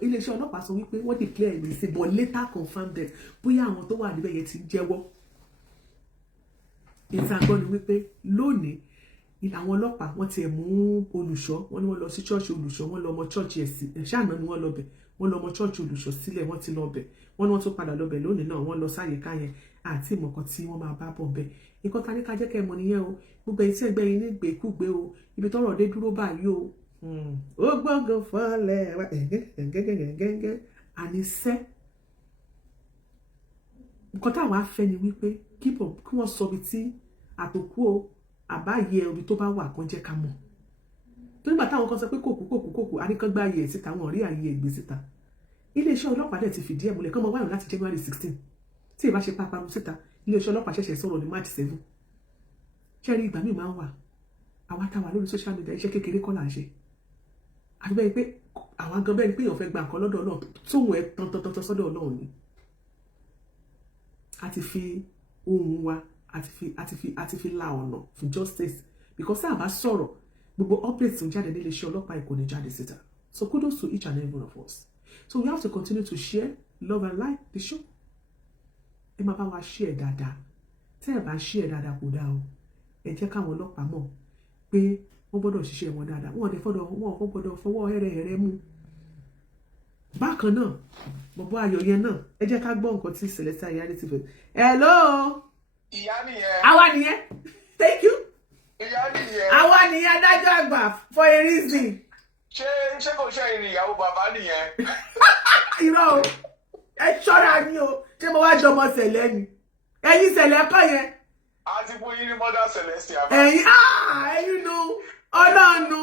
Ilé-iṣẹ́ ọlọ́pàá sọ wípé wọ́n declare missing but later confirmed dead. Bóyá àwọn tó wà níbẹ̀ yẹn ti jẹ́wọ́. Ìtàgbọ́ ni wípé lónìí àwọn ọlọ́pàá wọ́n ti mú olùṣọ́ wọ́n ní wọ́n lọ sí church olùṣọ́ wọ́n lọ ọmọ church ẹ̀sìn ṣáàná ni wọ́n lọ bẹ̀ wọ́n lọ ọmọ church olùṣọ́ sílẹ̀ wọ́n ti lọ bẹ̀ wọ́n ní wọ́n tún padà lọ bẹ̀ lónìí náà wọ́n lọ sáyẹ̀ká yẹn àti ìmọ̀kan tí wọ́n máa bá bọ̀ bẹ̀ nǹkan ta ní ká jẹ́ kẹ́ mọ̀ nìyẹn o gbogbo ẹ̀yin tí ẹgbẹ́ yín ní gbèkúgbé o ibi tọ́rọ̀ dé dúró báyìí o ó gbọ́ngàn fọ́lẹ̀ gẹ́gẹ́gẹ́gẹ́ àníṣẹ́ nǹkan táwọn afẹ́ ni wípé kí wọ́n sọ ibi tí àtòkú o àbáyé orí tó bá wà kan jẹ́ ká mọ̀ tó nígbà táwọn kan sọ pé kòkú àríkán gbá ayé ẹ̀ síta wọn rí ayé ẹ̀gbẹ́ síta iléeṣẹ́ ọlọ́pàá dẹ̀ ti fìdí ẹ̀ múlẹ̀ kán mọ wáyọ̀ láti January 16 tí ìbá ṣe pápánu síta iléeṣẹ́ ọlọ́pàá ṣẹ̀ṣẹ̀ sọ̀rọ̀ ní March 7 ṣẹ́rí ìgbà míì máa ń wà àwa táwa lórí social media iṣẹ́ kékeré kọ́ là ń ṣe àti bẹ́ẹ̀ pé àwọn gan bẹ́ẹ̀ ni pé èèyàn fẹ́ gba nǹkan lọ́dọ̀ náà tóun ẹ̀ tán sọ́dọ̀ náà ni a ti fi ohun wa àti fi la ọ̀nà fún justice because tá a bá sọ̀rọ̀ gbogbo updates tó jáde nílé iṣẹ́ ọlọ́pàá èkó ní jáde síta so kudos to each and every one of us so we have to continue to share love and like the show ẹ máa bá wa share dáadáa tẹ́ ẹ bá share dáadáa kò dáa o ẹ jẹ́ káwọn ọlọ́pàá mọ̀ pé wọ́n gbọ́dọ̀ ṣiṣẹ́ wọn dáadáa wọn ò gbọ́dọ̀ fọwọ́ ẹ̀rẹ̀ mú bákan náà bọ̀bọ̀ ayọ̀ yẹn náà ẹ jẹ́ ká gbọ́ nǹkan tí Celestial Iyalaje fẹ́ hello. Ìyá nìyẹn. Àwa nìyẹn. Thank you. Ìyá nìyẹn. Àwa nìyẹn adájọ́ àgbà for a reason. Ṣé kò ṣe ìrìn ìyàwó bàbá nìyẹn? Irọ́ o, ẹ ṣọ́ra ní o, ṣé mo wá jọmọ Sẹ̀lẹ̀ ni? Ẹ̀yin Sẹ̀lẹ̀ kọ́ yẹn. A ti fún yín ní Mother Celestial. Ẹ̀yin nu, ọlọ́nu.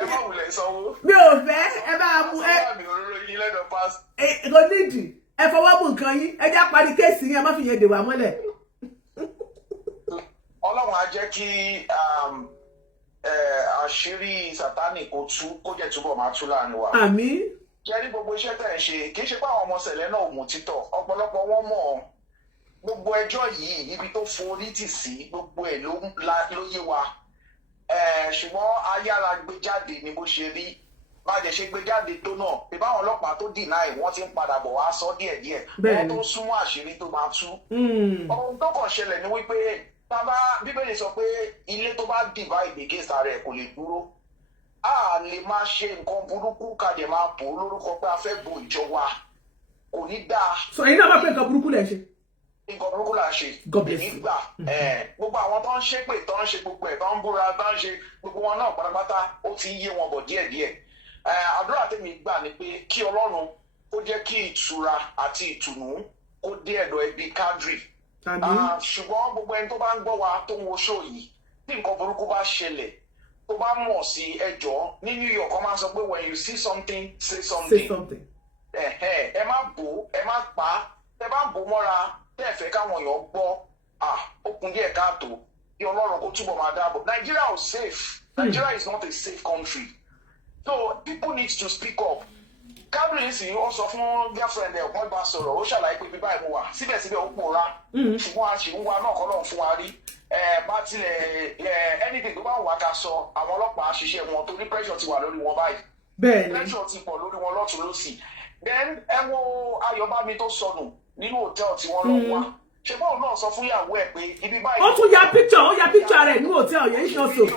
Ẹ má wulẹ̀ sanwó. Mi ò fẹ́, ẹ bá mú ẹ. Sọ́wọ́ mi òróró yín lẹ́dọ̀ pass. Kò nídìí, ẹ fọwọ́ mú nǹkan yín, ẹ já parí kéèsì yín, ẹ má fi yẹn dè wá mọ́lẹ̀. Ọlọ́run á jẹ́ kí àṣírí Sátánì kò tú kó jẹ́ túbọ̀ máa tú láàrin wa. Àmín. Jẹ́rí gbogbo iṣẹ́ tẹ̀ ń ṣe kì í ṣe pé àwọn ọmọ sẹ̀lẹ̀ náà ò mú títọ̀ ọ̀pọ̀lọpọ̀ wọn mọ̀ gbogbo ẹjọ́ yìí ibi tó forí tì sí gbogbo ẹ̀ ló yé wa ṣùgbọ́n ayára gbé jáde ni bó ṣe rí bá jẹ́ ṣe gbé jáde tó náà ìbáwọn ọlọ́pàá tó dìnnà ẹ̀ wọ́n ti ń padà bọ̀ wá sọ díẹ̀díẹ̀ wọ́n tó súnmọ́ àṣírí tó máa tú. ohun tó kàn ṣẹlẹ̀ ni wípé tábà Bíbélì sọ pé ilé tó bá divide against ara ẹ̀ kò lè dúró a lè máa ṣe nǹkan burúkú ká dẹ̀ máa bò ó lórúkọ pé a fẹ́ bo ìjọ wa kò ní dáa. So ẹ̀yin náà bá pé nǹkan burúkú lẹ̀ ṣe. Nǹkan burúkú là ń ṣe nígbà gbogbo àwọn tó ń ṣépè tó ń ṣe gbogbo ẹ̀ tó ń búra tó ń ṣe gbogbo wọn náà pátápátá ó ti yé wọn bọ̀ díẹ̀díẹ̀. Àdúrà tèmi gbà ni pé kí Ọlọ́run kó jẹ́ kí ìtura àti ìtùnú kó dé ẹ̀dọ̀ ẹbí Quadri. Ṣùgbọ́n gbogbo ẹni tó bá ń gbọ́ wa tó ń wo ṣó yìí tí nǹkan burúkú bá ṣẹlẹ̀ tó bá mọ̀ sí ẹjọ́ ní New York wọ́n máa sọ pé when you see something say something. Ẹ má bò ẹ má pa ẹ bá bò mọ́ra tẹ́ ẹ fẹ́ káwọn èèyàn gbọ́ ó kún díẹ̀ káàtó kí Ọlọ́run kó túbọ̀ máa dáàbò. Nigeria is safe. Nigeria is not a safe country. So people need to speak up. Quadri sì ó sọ fún girlfriend ẹ̀ ọ̀pọ̀ ìgbà sọ̀rọ̀ ó ṣàlàyé pé bíbá ìmú wa síbẹ̀síbẹ̀ ó pòórá ṣùgbọ́n a ṣì ń wa náà kọ́ lọ́run fún wa rí bá tilẹ̀ anything tó bá wà ká sọ àwọn ọlọ́pàá ṣiṣẹ́ wọn torí pressure ti wà lórí wọn báyìí. Bẹ́ẹ̀ni pressure ti pọ̀ lórí wọn lọ́tún lọ́sì. Then ẹ wo Ayọ̀bámi tó sọnù nínú hòtẹ́ẹ̀lì tí wọ́n lọ wá ṣe bọ́ọ̀ náà sọ fún ìyàwó ẹ̀ pé ibi báyìí. ó tún ya picture rẹ̀ ní hòtẹ́ẹ̀lì yẹn ṣọ́ọ̀ṣọ́.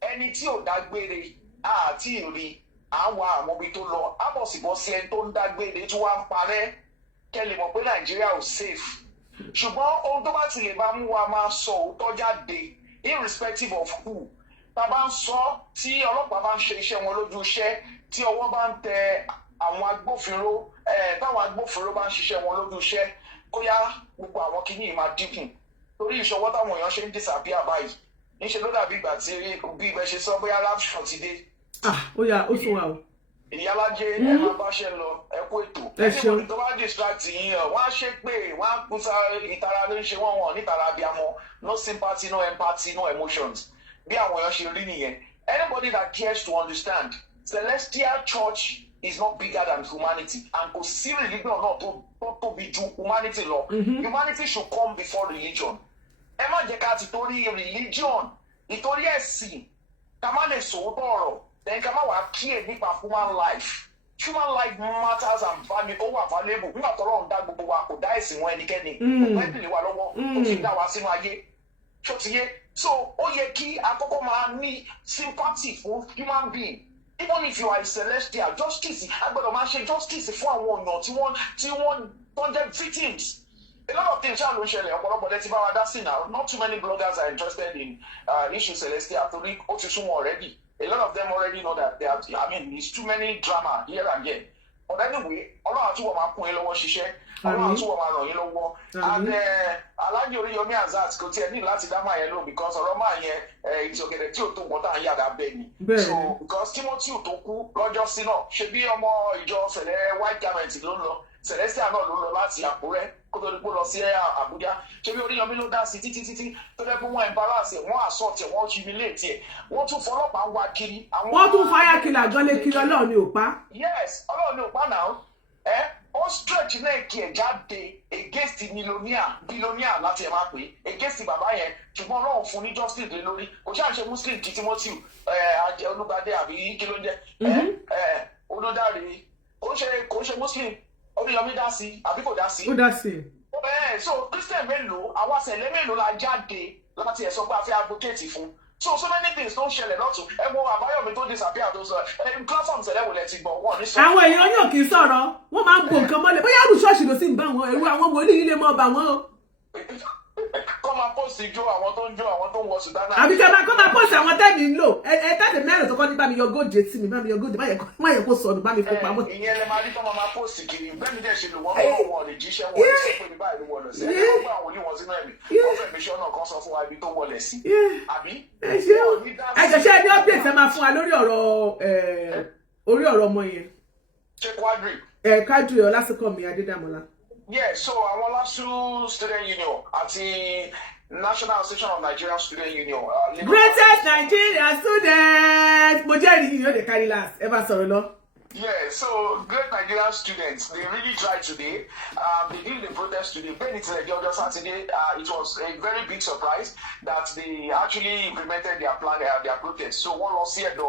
ẹni tí ò dágbére àti ìrì àwọn àwọn ibi tó lọ ábọ̀sibọ́sí ẹni tó ń dágbére tí wọ́n á ń parẹ́ kẹ́lẹ̀ mọ̀ pé Nàìjíríà ò safe. ṣùgbọ́n ohun tó bá ti lè máa mú wa máa sọ òótọ́ jáde irrespective of who tá a bá ń sọ tí ọlọ́pàá bá ń ṣe iṣẹ́ wọn lójú iṣẹ́ tí ọwọ́ bá ń tẹ àwọn agbófinró táwọn agbófinró bá ń ṣiṣẹ́ wọn lójú iṣẹ́ bóyá gbogbo àwọn kìíní máa dínkù torí ìṣọwọ́ táwọn èèyàn ṣe ń disappear báyìí níṣẹ́ ló dàbí ìgbà tí bí ibẹ̀ ṣe sọ bóyá rapture ti dé. ó yá ó sún wa o. Iyalaje ẹ máa bá ṣe lọ ẹ kú ètò ẹni tó bá distract yín wọ́n á ṣe pé wọ́n á kúta ìtara ló ń ṣe wọ́n nítara abiyamọ no sympathy no empathy no emotions bí àwọn èèyàn ṣe rí nìyẹn. Anybody that cares to understand Celestial Church is not bigger than humanity and kò sí religion náà tó tóbi ju humanity lọ. Humanity should come before religion. Ẹ má jẹ́ ká ti torí religion ìtorí ẹ̀sìn ká má lè sòótọ́ ọ̀rọ̀ then ká má wàá kíyè nípa human life. Human life matters and value ó wà valuable nígbà tó Ọlọ́run dá gbogbo wa kò dá ẹ̀sìn wọn ẹnikẹ́ni kò fẹ́ bìlì wa lọ́wọ́ ó ti dá wa sínú ayé ṣó ti yé so ó yẹ kí akọ́kọ́ máa ní sympathy fún human being. Even if you are a celestial, justice agbọ́dọ̀ máa ṣe justice fún àwọn èèyàn tí wọ́n tó jẹ́ victims. A lot of things ṣáà ló ń ṣẹlẹ̀ ọ̀pọ̀lọpọ̀ lẹ́tí bá wa dá sí now. Not too many bloggers are interested in issue celestial torí ó ti sún wọn already. A lot of them already know that it's too many drama here and there. But anyway, Ọlọ́run àtúbọ̀ máa kún yín lọ́wọ́ ṣiṣẹ́. Ọlọ́run àtúbọ̀ máa ràn yín lọ́wọ́. And Alhaji Oriyomi Hamzat kò tiẹ̀ ní láti dá máa yẹn lò because ọ̀rọ̀ máa yẹn ìtòkèdè tí ò tó gbọ́n tá à ń yàrá bẹ́ẹ̀ ni. So because Timothy tó kú lọ́jọ́ sí náà ṣe bí ọmọ ìjọ Sẹ̀lẹ̀ white garment ló ń lọ Celestial náà ló ń lọ láti Àkúrẹ́ kó tó ní kó lọ sí Àbújá ṣe bí Oriyomi ló dá sí títí tó fẹ́ fún wọn embarrass ẹ̀ wọ́n assault ẹ̀ wọ́n humiliate ẹ̀ wọ́n tún fọlọ́pàá ń wá kiri. wọ́n tún fire killer gan lé kiri Ọlọ́run ni ò pa. Yes Ọlọ́run ni ò pa náà ó stretch náà kí ẹ̀ jáde against billionaire láti ẹ̀ máa pè against bàbá yẹn ṣùgbọ́n Ọlọ́run fún ní justice lé lórí kò ṣáà ṣe Muslim kí Timothy Olúgbadé àbí kí ló ń jẹ́ Olódàre kò ṣe Muslim Oriyomi dá sí àbí kò dá sí. ó dá sí. So Christian mélòó àwa Sẹ̀lẹ̀ mélòó la jáde láti ẹ̀ sọ pé a fẹ́ advocate fún. So many things tó ń ṣẹlẹ̀ lọ́tún ẹ wo Àbáyọ̀mí tó disappear tó sọ platform Sẹ̀lẹ̀ wò lẹ ti gbọ́ wọn ní sọ. àwọn èèyàn yóò kì í sọ̀rọ̀ wọ́n máa ń bo nǹkan mọ́lẹ̀ bóyá àrùn ṣọ́ọ̀ṣì ló sì ń bá wọn ẹ̀rù àwọn wòlíì ilé mọ́ bà wọ́n o. kọ́ máa post ijó àwọn tó ń jó àwọn tó ń wọ sùdánà. àbí kọ́ máa post àwọn tẹ́mi ń lò tẹ́mi mẹ́rin tó kọ́ ní bá mi yọ góòdì etí mi bá mi yọ góòdì má yẹ kó sọnù bá mi kó pamọ́. ìyẹn lè máa rí tọ́ máa post kiri bẹ́ẹ̀ mi dẹ̀ ṣe lò wọ́n mọ́ wọn lè jíṣẹ́ wọn ní sọ pé mi báyìí ló wọlé sí ẹni wọ́n gbà wọ́n ní wọn sínú ẹ̀mí wọ́n fẹ́ mi ṣọ́ náà kan sọ fún wa ibi tó wọlé sí. àbí. ẹ̀jẹ̀ṣẹ́ ní update ẹ máa fún wa lórí ọ̀rọ̀ ọmọ yẹn. ṣé Quadri. Quadri Olasunkanmi Adédàmọ́lá. Yeah, so àwọn LASU Student Union àti National Association of Nigerian Student Union. Greatest Nigerian students. Mo jẹ́rìí yìí yóò dey carry last. Ẹ bá sọ̀rọ̀ lọ. Yeah, so great Nigerian students, they really tried today. They did the protest today. When it's the other Saturday, it was a very big surprise that they actually implemented their plan, their protest. So one was here, the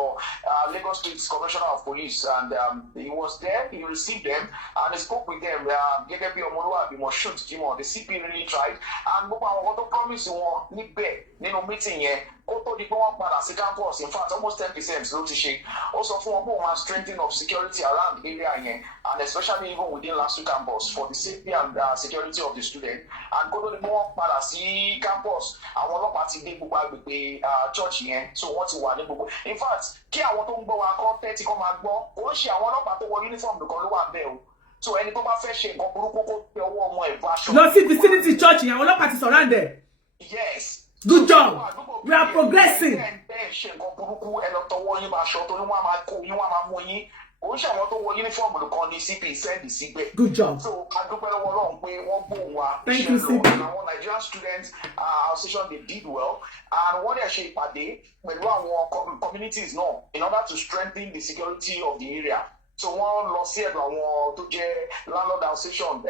Lagos State Commissioner of Police, and he was there. He received them and he spoke with them. Gẹ́gẹ́ bí Ọmọlúwàbí mo shoot Jimoh. The CP really tried, and gbogbo àwọn kan tó promise wọn níbẹ̀ nínú meeting yẹn. Ó tó di pé wọ́n padà sí campus. In fact, almost 10% ló ti ṣe. Ó sọ fún wọn pé wọ́n máa strengthen of security around the area yẹn, and especially even within LASU campus for the safety and security of the student. And kó tó di pé wọ́n padà sí campus, àwọn ọlọ́pàá ti dé gbogbo agbègbè church yẹn, so wọ́n ti wà ní gbogbo. In fact, kí àwọn tó ń gbọ́ wa kọ́ tẹ́tí kọ́ máa gbọ́, kò ń ṣe àwọn ọlọ́pàá tó wọ uniform nìkan ló wà bẹ́ẹ̀ o. So ẹni tó bá fẹ́ ṣe nǹkan burúkú kó pe ọwọ́ ọmọ ẹ̀ bá aṣọ. Lọ sí vicinity church yẹn, àwọn ọlọ́pàá ti surround there. Yes. Good job. We are progressing. Ṣe nǹkan burúkú ẹ lọ tọwọ́ yín máa ṣọ torí wọ́n á máa kó yín wọ́n á máa mú yín. Kò ń ṣe àwọn tó wọ uniform nìkan ní CP send síbẹ̀. Good job. So a dúpẹ́ lọ́wọ́ Ọlọ́run pé wọ́n gbóhùn wa. Thank you, CP. Àwọn Nigerian students association they did well, and wọ́n dẹ̀ ṣe ìpàdé pẹ̀lú àwọn communities náà in order to strengthen the security of the area. So wọ́n lọ sí ẹ̀dọ̀ àwọn tó jẹ́ landlord association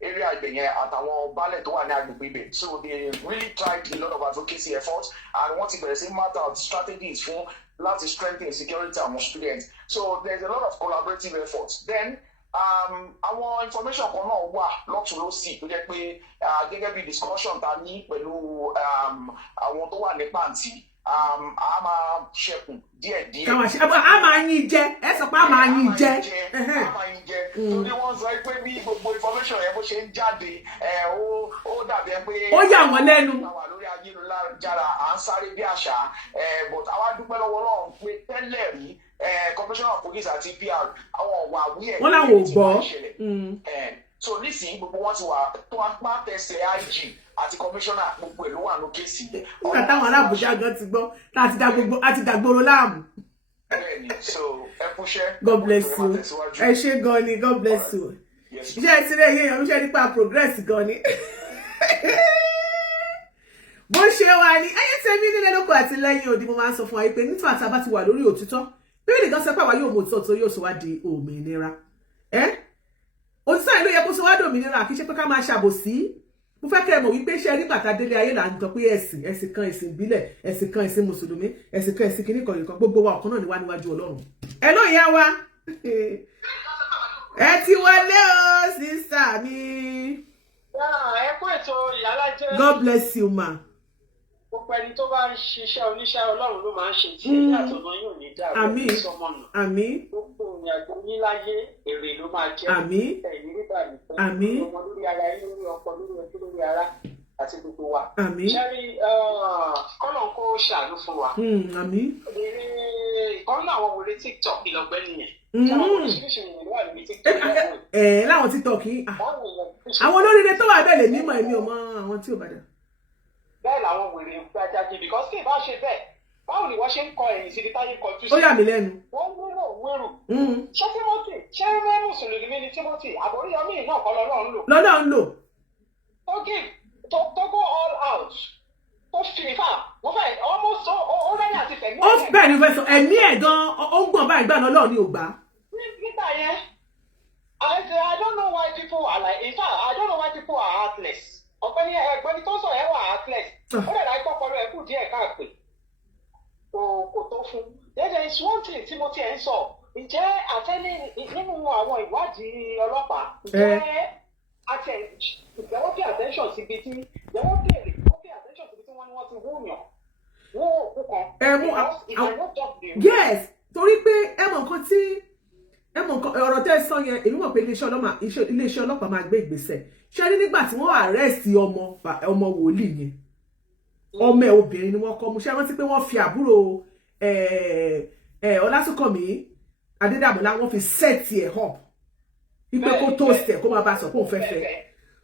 area ibẹ̀ yẹn àtàwọn baálẹ̀ tó wà ní agbègbè ibẹ̀. So they really tried a lot of advocacy efforts, and wọ́n ti bẹ̀rẹ̀ sí map out strategies fún láti strengthen security among students. So there's a lot of collaborative efforts. Then àwọn information kan náà wà lọ́tún lọ́sì tó jẹ́ pé gẹ́gẹ́ bí discussion ta ní pẹ̀lú àwọn tó wà ní pàǹtí. A máa ṣẹkùn díẹ̀díẹ̀. A máa yín jẹ, ẹ sọ pé a máa yín jẹ. A máa yín jẹ. Torí wọ́n sọ pé bí gbogbo information yẹn bó ṣe ń jáde, ó dàbí pé. Ó yà wọ́n lẹ́nu. Àwa lórí ayélujára à ń sáré bí àṣà, but àwa dúpẹ́ lọ́wọ́ Ọlọ́run pé tẹ́lẹ̀ rí Commissioner of Police àti PR àwọn ọ̀wà wí ẹ̀. Wọ́n làwọn ò gbọ́. So nísìnyí gbogbo wọn ti wà tó wá pa tẹsẹ̀ IG àti commissioner gbogbo ìlú wà lókè sí. Nígbà táwọn alábùjá gan ti gbọ́ láti dá gbogbo àti dàgbòrò láàmú. Bẹ́ẹ̀ni, so ẹ kúṣẹ́. God bless you. Ẹ ṣé gan ni, God bless you. Iṣẹ́ ìṣẹ̀lẹ̀ yẹn yàn iṣẹ́ nípa progress gan ni. Bó ṣe wà ní ayé tẹ̀mí nílẹ̀ lóko àti lẹ́yìn òdì mo máa ń sọ fún wa pé nígbà tá a bá ti wà lórí òtítọ́ Bíbélì gan sọ pé àwa yóò mọ òtítọ́ tó yóò sọ wá di òmìnira. Òtítọ́ yìí ló yẹ kó sọ wá di òmìnira, kì í ṣe pé ká máa ṣàbòsí. Mo fẹ́ kẹ́ ẹ mọ̀ wípé ṣe rí bàtà délé ayé là ń tọ́ pé ẹ̀sìn kan ẹ̀sìn ìbílẹ̀, ẹ̀sìn kan ẹ̀sìn mùsùlùmí, ẹ̀sìn kan ẹ̀sìn kìnnìkan nìkan, gbogbo wa ọ̀kan náà ni wá níwájú Ọlọ́run. Ẹ ló yá wa. Ẹ ti wọlé o, sísá mi. Ẹ kú ètò Iyalaje. God bless you ma. Gbogbo ẹni tó bá ń ṣiṣẹ́ oníṣẹ́ Ọlọ́run ló máa ń ṣe tí ẹ̀yà àtọ̀nà yóò ní dàrú. Àmín. Àmín. Gbogbo ìrìnàjò yín láyé èrè ló máa jẹ́. Àmín. Ẹ̀yin nígbà nìkan. Àmín. Ọmọ lórí ara yín, lórí ọkọ, lórí ẹbí, lórí ara àti gbogbo wa. Àmín. Ṣẹ́rí kọ́lọ̀ kó ṣàánú fún wa. Àmín. Ìkan náà àwọn wèrè TikTok ìlọgbẹ́ nìyẹn. Láwọn TikTok yìí. Àwọn olóríire tó wà bẹ́ẹ̀ lè mímọ̀ èmi ò mọ àwọn tí ò bá dà. Bẹ́ẹ̀ làwọn wèrè ń gbájáde because tí ì bá ṣe bẹ́ẹ̀ báwo ni wọ́n ṣe ń kọ ẹ̀yìn síbi táyé kọ tú sí. Ó yà mí lẹ́nu. Wọ́n wérò. Ṣé Timothy ṣé Mùsùlùmí ni Timothy Oriyomi náà kọ́ lọ́lọ́ ń lò. Lọ́lọ́ ń lò. To go all out. Ó fi ìfà wọ́n fẹ́ almost ó rẹ́yìn àti tẹ̀mí. Ó bẹ́ẹ̀ ni fẹ́ sọ ẹ̀mí ẹ̀ gan-an ó ń gbọ̀n báyìí gbà lọ́lọ́ ní ògbà. Nígbà yẹn I don't know why people are like in fact I don't know why people are heartless. Ọ̀gbẹ́ni tó sọ ẹ̀ wà heartless. Ó lè ra ikọ́ pọ̀lú ẹ̀kú díẹ̀ káàpè. Kò tó fún. There is one thing tí mo ti ẹ̀ ń sọ. Ǹjẹ́ àtẹ́lẹ̀ nínú àwọn ìwádìí ọlọ́pàá? Ǹjẹ́ ìjẹ́wọ́ pay attention síbi tí ìjẹ́wọ́ pay attention síbi tí wọ́n ní wọ́n ti wúyàn. Wọ́n òkú kan. Yes, torí pé ẹ mọ̀ nǹkan ọ̀rọ̀ tẹ́ sọ yẹn èmi mọ̀ pé iléeṣẹ́ ọlọ́pàá máa gbé ìgbésẹ̀. Ṣé rí nígbà tí wọ́n arrest ọmọ wòlíì yẹn ọmọ ẹ̀ obìnrin ni wọ́n kọ́ mú. Ṣé rántí pé wọ́n fi àbúrò Olasunkanmi Adédàmọ́lá wọ́n fi set ẹ̀ up wípé kó toast ẹ̀ kó máa bá a sọ pé òun fẹ́ fẹ́.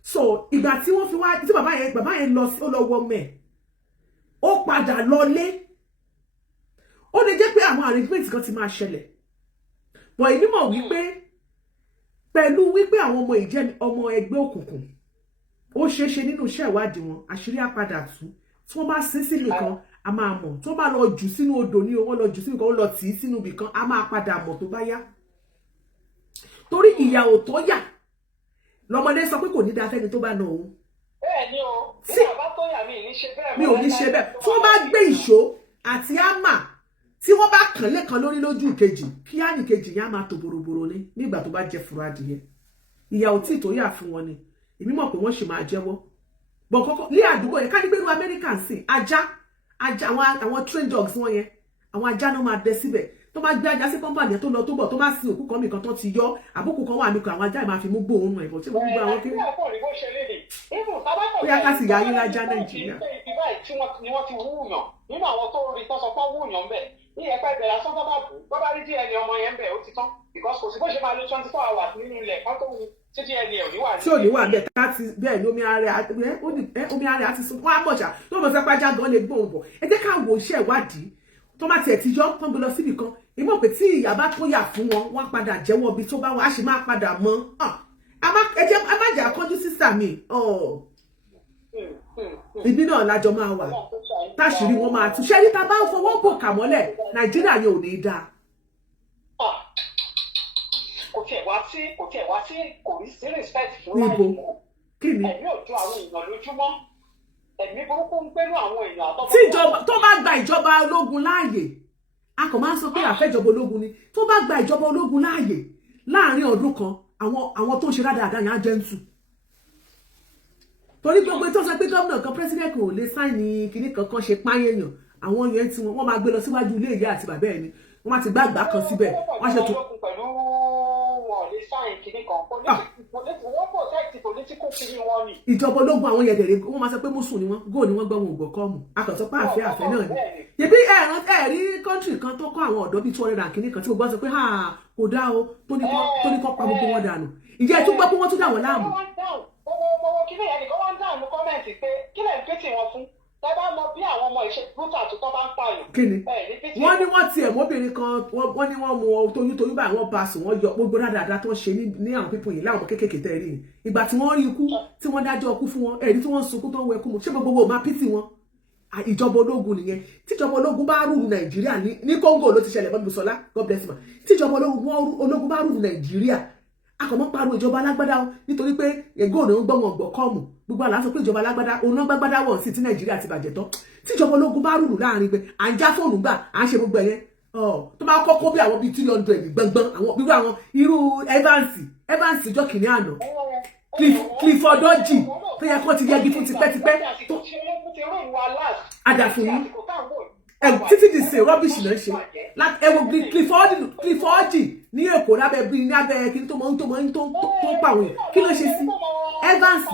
So ìgbà tí wọ́n fi wá tí bàbá yẹn lọ sí ó lọ wọ ọmọ ẹ̀ ó padà lọlé. Ó lè jẹ́ pé àwọn arrangement kan ti máa ṣẹlẹ̀. But èmi mọ̀ wípé pẹ̀lú wípé àwọn ọmọ ìjẹ́ ọmọ ẹgbẹ́ òkùnkùn ó ṣeéṣe nínú iṣẹ́ ìwádìí wọn àṣírí àpadà tú tí wọ́n bá sin sílùú kan a máa mọ̀ tí wọ́n bá lọ jù sínú odò ní owó lọ jù sínú kan ó lọ tì í sínú ibì kan a máa padà mọ̀ tó bá yá torí ìyà ò tó yà lọmọdé sọ pé kò ní dáa fẹ́ni tó bá na òun. bẹ́ẹ̀ ni o bí bàbá tó yà mí ní ṣe bẹ́ẹ̀ mi ò ní ṣe bẹ́ẹ̀ tí wọ́n bá gbé ìṣó àti ámà tí wọ́n bá kàn lẹ́kan lórí lójú kejì kí á ní kejì yẹn á máa tò bòròbòrò ní nígbà tó bá jẹ fúra adìyẹ ìyà ò tí ì tó yà fún wọn ni èmi mọ̀ pé wọ́n ṣì máa jẹ́wọ́ bọ̀ kọ́kọ́ ní àdúgbò yẹn ká ní pé irú Amẹ́ríkà ń sìn ajá àwọn train dogs wọn yẹn àwọn ajá náà máa dẹ síbẹ̀ tó bá gbé ajá sí kọ́mpánì yẹn tó lọ tó bọ̀ tó bá sin òkú kan mìkan tó ti yọ àbúkù kan wà mìkan àwọn ajá yìí máa fi mú gbóòórùn ẹ̀bọ̀ tí wọ́n gbogbo àwọn kí. bóyá ká sì yá ayé lájá Nàìjíríà. ni wọ́n ti wúyàn nínú àwọn tó rí tán sọ pé wúyàn bẹ́ẹ̀ ní ẹ̀pẹ́ ìbẹ̀rẹ̀ asán tó bá bù tó bá rí DNA ọmọ yẹn bẹ́ẹ̀ ó ti tán because kò sí bó ṣe máa lo 24 hours nínú ilẹ̀ kan tó wù tí DNA ò ní wà ní. tí ò ní wà bẹ́ẹ̀ láti bẹ́ẹ̀ ni omi ara àti sun wọ́n á mọ̀ṣà tó mọ̀ sẹ́pá já gan lè gbóhùn bọ̀ ẹ jẹ́ ká wo iṣẹ́ ìwádìí tó bá tiẹ̀ ti yọ tó ń gbé lọ síbì kan ìmọ̀ pé tí ìyá bá tó yà fún wọn wọ́n padà jẹ́wọ́ ibi tó bá wà á sì máa padà mọ́ ẹ má jà kọjú sísà mi ibi náà lájọ máa wà táṣìírí wọn máa tú ṣẹ́rí tá a bá ń fọwọ́ bò kà mọ́lẹ̀ Nàìjíríà yẹn ò ní dáa. kò tiẹ̀ wá sí kò ní sí respect fún láìpẹ́ ẹ̀mí ò ju àwọn èèyàn lójúmọ́ ẹ̀mí burúkú ń gbẹ́nu àwọn èèyàn àtọ́kọ́. tí tó bá gba ìjọba ológun láàyè a kò máa ń sọ pé àfẹ́jọba ológun ni tó bá gba ìjọba ológun láàyè láàrin ọdún kan àwọn tó ń ṣe rádaràdà yẹn á jẹ́ ń tù torí gbogbo tó sọ pé gómìnà kan president kan ò lè sáìnì kinní kankan ṣe páyéèyàn àwọn yẹn tí wọ́n máa gbé lọ síwájú ilé ìyá àti bàbá ẹ̀ ni wọ́n máa ti gbàgbà kan síbẹ̀ wọ́n ṣe tó. ìjọba ológun àwọn yẹ̀dẹ̀rẹ̀ wọ́n máa sọ pé mùsùn ni wọ́n góò ni wọ́n gbọ́ wọn ò gbọ́ kọ́ọ̀mù akọ̀tọ́ pa àfẹ́ náà ni. yẹbi ẹ̀rí kọ́ńtírì kan tó kọ́ àwọn ọ̀dọ́ bíi 200 kìíní kan tí gbogbo sọ pé kò dá o tó ní kọ́ pa gbogbo wọn dànù ìjẹ́ tó gbọ́ pé wọ́n tún dà wọ́n láàmú. Mo kí lèyàn nìkan wá ń dáhùn ní kọ́mẹ̀ntì pé kí lè ń pèsè wọn fún ẹ bá mọ bí àwọn ọmọ ìṣe brúta tó tọ́ bá ń pààyàn. kí ni wọ́n ní wọ́n tiẹ̀ mọ́bìnrin kan wọ́n ní wọ́n mú toyún báyìí wọ́n bá sùn wọ́n yọ gbogbo dáadáa tó ń ṣe ní àwọn pípọ̀ yìí láwọn kéékèèké tẹ́ rí ìgbà tí wọ́n rí ikú tí wọ́n dájọ́ ikú fún wọn ẹ̀rí tí wọ́n sunkún tó ń wẹkú mu ṣé gbogbo máa pítì wọn ìjọba ológun nìyẹn tíjọba ológun bá rúlu Nàìjíríà ní Congo ló ti ṣẹlẹ̀ bọ́dún Sọlá God bless ma tíjọba ológun bá rúlu Nàìjíríà akọ̀mọ́ pariwo ìjọba alágbádá nítorí pé ẹ̀gọ́ òní ń gbọ́ wọn gbọ́ kọ́ọ̀mù gbogbo àlá sọ pé ìjọba alágbádá òun náà gbágbádá wọ̀ sí ti Nàìjíríà ti bàjẹ́ tán tíjọba ológun bá rúlù láàrin pé à ń já fóònù gbà à ń ṣe gbogbo ẹ̀yẹn tó bá kọ́kọ́ bí àwọn bíi 200 gbọ̀ngbọ̀n àwọn irú Evans ìjọ kìnìún àná Clifford Doju tó yẹ kó ti yẹgi fún tipẹ́tipẹ́ tó àdàfún yín títí di ṣe rọ́bìṣì náà ṣe ẹwọ Clifford ní Èkó lábẹ́ bí ní abẹ́ kí tó mọ́ tó pàwọn kí ló ṣe sí Evans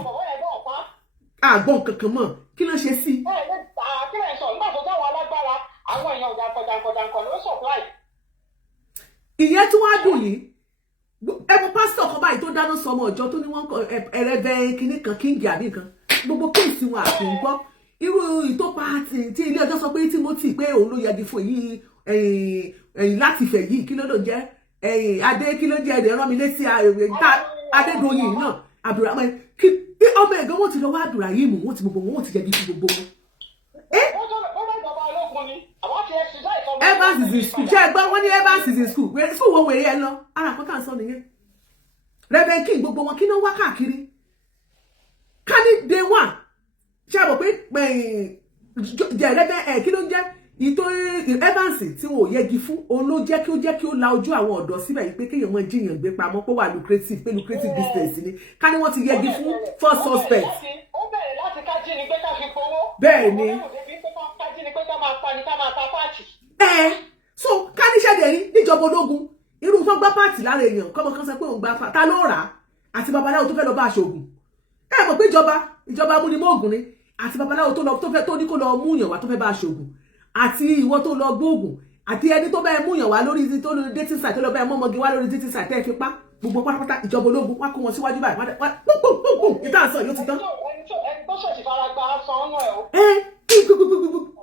àgbọn kankan mọ́ kí ló ṣe sí. ìyẹn tí wọ́n á dùn yìí ẹmu pásítọ̀ kan báyìí tó dáná sọ ọmọ ọjọ́ tó ní wọ́n ẹrẹ́bẹ́ kinní kan kíngì àbí nǹkan gbogbo kéèsì wọn àti ń gbọ́ irú ìtọ́pa tí ilé ẹjọ́ sọ pé Timothy pé òun ló yẹgi fún yìí ẹ̀yìn láti fẹ̀ yìí kí ló ló jẹ́ adé kí ló jẹ́ ẹ̀rọ rán mi létí Adédoyin náà Abdulrahman kí ọmọ ẹ̀gbọ́n wọn ti lọ wá Abdulrahim wọn ti gbogbo wọn ti yẹgi fún gbogbo wọn. Evans is in school ṣé ẹgbọ́n wọn ní Evans is in school school wọn wèrè ẹ lọ ara àkọ́kọ́ sọ nìyẹn Reverend King gbogbo wọn kí ló wá káàkiri ká ní day one ṣé àbọ̀ pé jẹ̀rẹ́bẹ́ kí ló ń jẹ́ ìtò Evans tí wọn ò yẹgi fún òun ló jẹ́ kí ó la ojú àwọn ọ̀dọ́ síbẹ̀ yìí pé kéèyàn mọ jíyàn gbé pamọ́ pé wà lucrative business ni ká ní wọ́n ti yẹgi fún first suspect. ó bẹ̀rẹ̀ láti ká jí ni pé ká fi gbowó. bẹ́ẹ̀ ni ká jí ni pé ká máa pa ni ká máa ta páàtì. so ká níṣẹ́ dẹ̀ rí níjọba ológun irú fún gbá páàtì lára èèyàn kọ́mọ kan sọ pé òun gba ta ló rà á àti babaláwo tó fẹ́ lọ bá aṣògùn mọ̀ pé ìjọba amúnimóògùn ni àti babaláwo tó ní kó lọ múyàn wá tó fẹ́ bá aṣògùn àti ìwọ tó lọ gbóògùn àti ẹni tó bẹ́ẹ̀ múyàn wá lórí tó lórí dating site tó lọ bẹ́ẹ̀ mọ́mọ́gi wá lórí dating site tẹ́ fi pa gbogbo pátápátá ìjọba ológun wá kó wọn síwájú báyìí púpùpùpù ìtànsán yóò ti tán. ẹni tó ṣèṣì fara gba aṣọ ọ̀nà ẹ̀ o.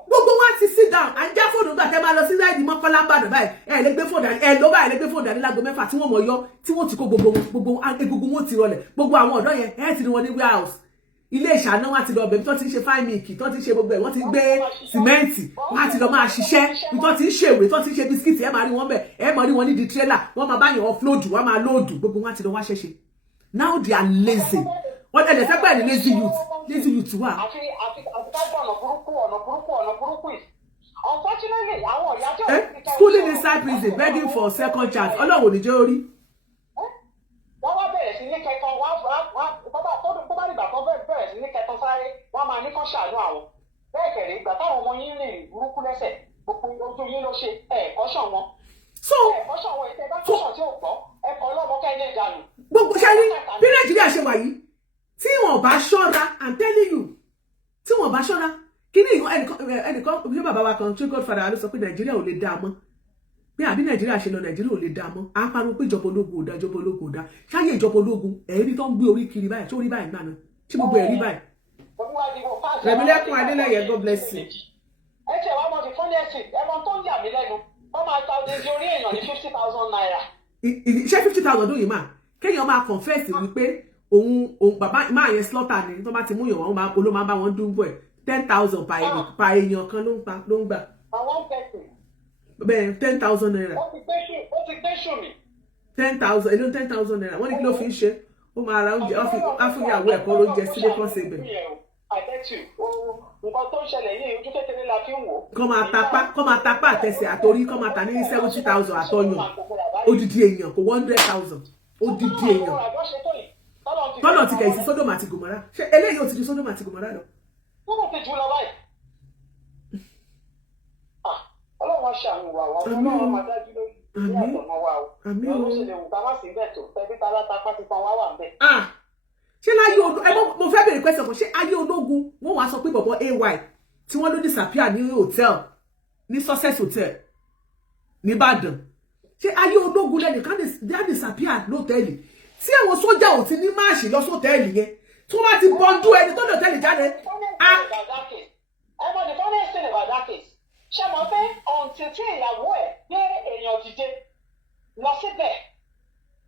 gbogbo wa ti sit down and já phone gba tẹ́ máa lọ sí side Mọ́kọ́lá Ìbàdàn báyìí ẹ lè gbé phone dání ẹ lọ báyìí lè gbé phone dání lágo 6 tí wọ́n mọ̀ yọ tí wọ́n ti kó gbogbo egungun wọn ti rọlẹ̀ gbogbo àwọn ọ̀dọ́ yẹn ẹ ti rí wọn ní warehouse ilé ìṣáná wọn ti lọ bẹ̀ tó ti ń ṣe fine milk tó ti ń ṣe gbogbo ẹ̀ wọ́n ti gbé sìmẹ́ǹtì wọ́n ti lọ máa ṣiṣẹ́ tó ti ń ṣèwé tó ti ń ṣe bisikíìtì ẹ máa rí wọn bẹ̀ ẹ máa rí wọn ní di trailer wọ́n máa bá yàn offload wọ́n máa load gbogbo wọn ti lọ wá ṣẹṣe now they are lazy wọ́n tẹ̀lé fẹ́ pẹ́ ní lazy youth wà. àti kájọ ọ̀nà burúkú yìí unfortunately àwọn ìyá tí ò schooling inside prison begging for second chance ọlọ́run ò ní jẹ́ orí. wọ́n wá bẹ̀rẹ̀ sí ní kẹtàn tó bá dìgbà tó bẹ̀rẹ̀ sí ní kẹtàn sáré wọ́n máa ní kán ṣàánú àwọn bẹ́ẹ̀ kẹ̀rẹ́ ìgbà táwọn ọmọ yín rìn burúkú lẹ́sẹ̀ gbogbo ojú yín ló ṣe ẹ̀ẹ́kọ́ṣọ̀ wọn. ẹ̀ẹ́kọ́ṣọ̀ wọn ìtẹ́ bá kọ́ṣọ̀ tí ò gbọ́ ẹ̀kọ́ ọlọ́mọ kẹ́lẹ́ ìdánù. gbogbo ṣẹ́rí bí Nàìjíríà ṣe wà yìí tí wọ́n bá ṣọ́ra I'm telling you tí wọ́n bá ṣọ́ra kí ni ẹnìkan bí bàbá wa kan tí godfather ló sọ pé Nàìjíríà ò lè dá mọ́ bí àbí Nàìjíríà ṣe lọ Nàìjíríà ò lè dá mọ́ à ń pariwo pé ìjọba ológun ò dá ìjọba ológun ò dá ṣáyé ìjọba ológun ẹ̀rí tó ń gbé orí kiri báyìí tó rí báyìí gbà náà tí gbogbo ẹ̀rí báyìí. Rẹ̀mílẹ́kùn Adélẹ́yẹ God bless you. ẹ tẹ wá mọ ti fún ẹsìn ẹmọ tó ń yà mí lẹ́nu wọ́n máa ta odidi orí èèyàn ní 50,000 naira. iṣẹ́ 50,000 lóyìn máa kéèyàn máa confess wípé òun bàbá máa yẹn slaughter ni tó bá ti mú yàn wọn máa ló máa bá wọn dún bọ̀ ẹ̀ 10,000 pa èèyàn kan ló ń gbà. àwọn pẹ̀sìn. bẹ́ẹ̀ 10,000 naira. ó ti gbé ṣù mí. 10,000 èló 10,000 naira wọ́n ní kí ló fi ń ṣe ó máa ra oúnjẹ á fún ìyàwó ẹ̀kọ́ lóúnjẹ sílé kan ṣe bẹ̀. nǹkan tó ń ṣẹlẹ̀ yìí ojú kékeré la fi ń wò. kọ́ máa tapá àtẹsẹ̀ àtòrí kọ́ máa tà ní 70,000 àtọyàn odidi èèyàn kò 100,000 odidi èèyàn tọ́nà ti kẹ̀yìn sí Sódómù àti Gòmórà ṣé eléyìí ò ti ju Sódómù àti Gòmórà lọ. wọ́n ti jù lọ báyìí. Ọlọ́run ṣàánú wa wá Ọlọ́run máa dájú lórí ilé àtọ̀nà wa o. Ọlọ́run ṣe lè wù ká má sí bẹ́ẹ̀ tó tẹ́bí tálátápá ti pan wá wà ń bẹ̀. ṣé láyé mo fẹ́ bèrè pẹ́sẹ̀ kan ṣé ayé ológun wọ́n wá sọ pé bọ̀bọ̀ AY tí wọ́n ló disappear ní hotel ní Success Hotel nìbàdàn ṣé ayé ológun lẹ́nìkan dá disappear lótẹ́ẹ̀lì tí àwọn sójà ò ti ní máàṣì lọ sótẹ́ẹ̀lì yẹn tí wọ́n bá ti bọ́ndú ẹni tó lòtẹ́ẹ̀lì jáde. ẹmọ the funniest thing about that case ṣe mọ̀ pé ọ̀ǹtí tí ìyàwó ẹ̀ gbé èèyàn dìde lọ síbẹ̀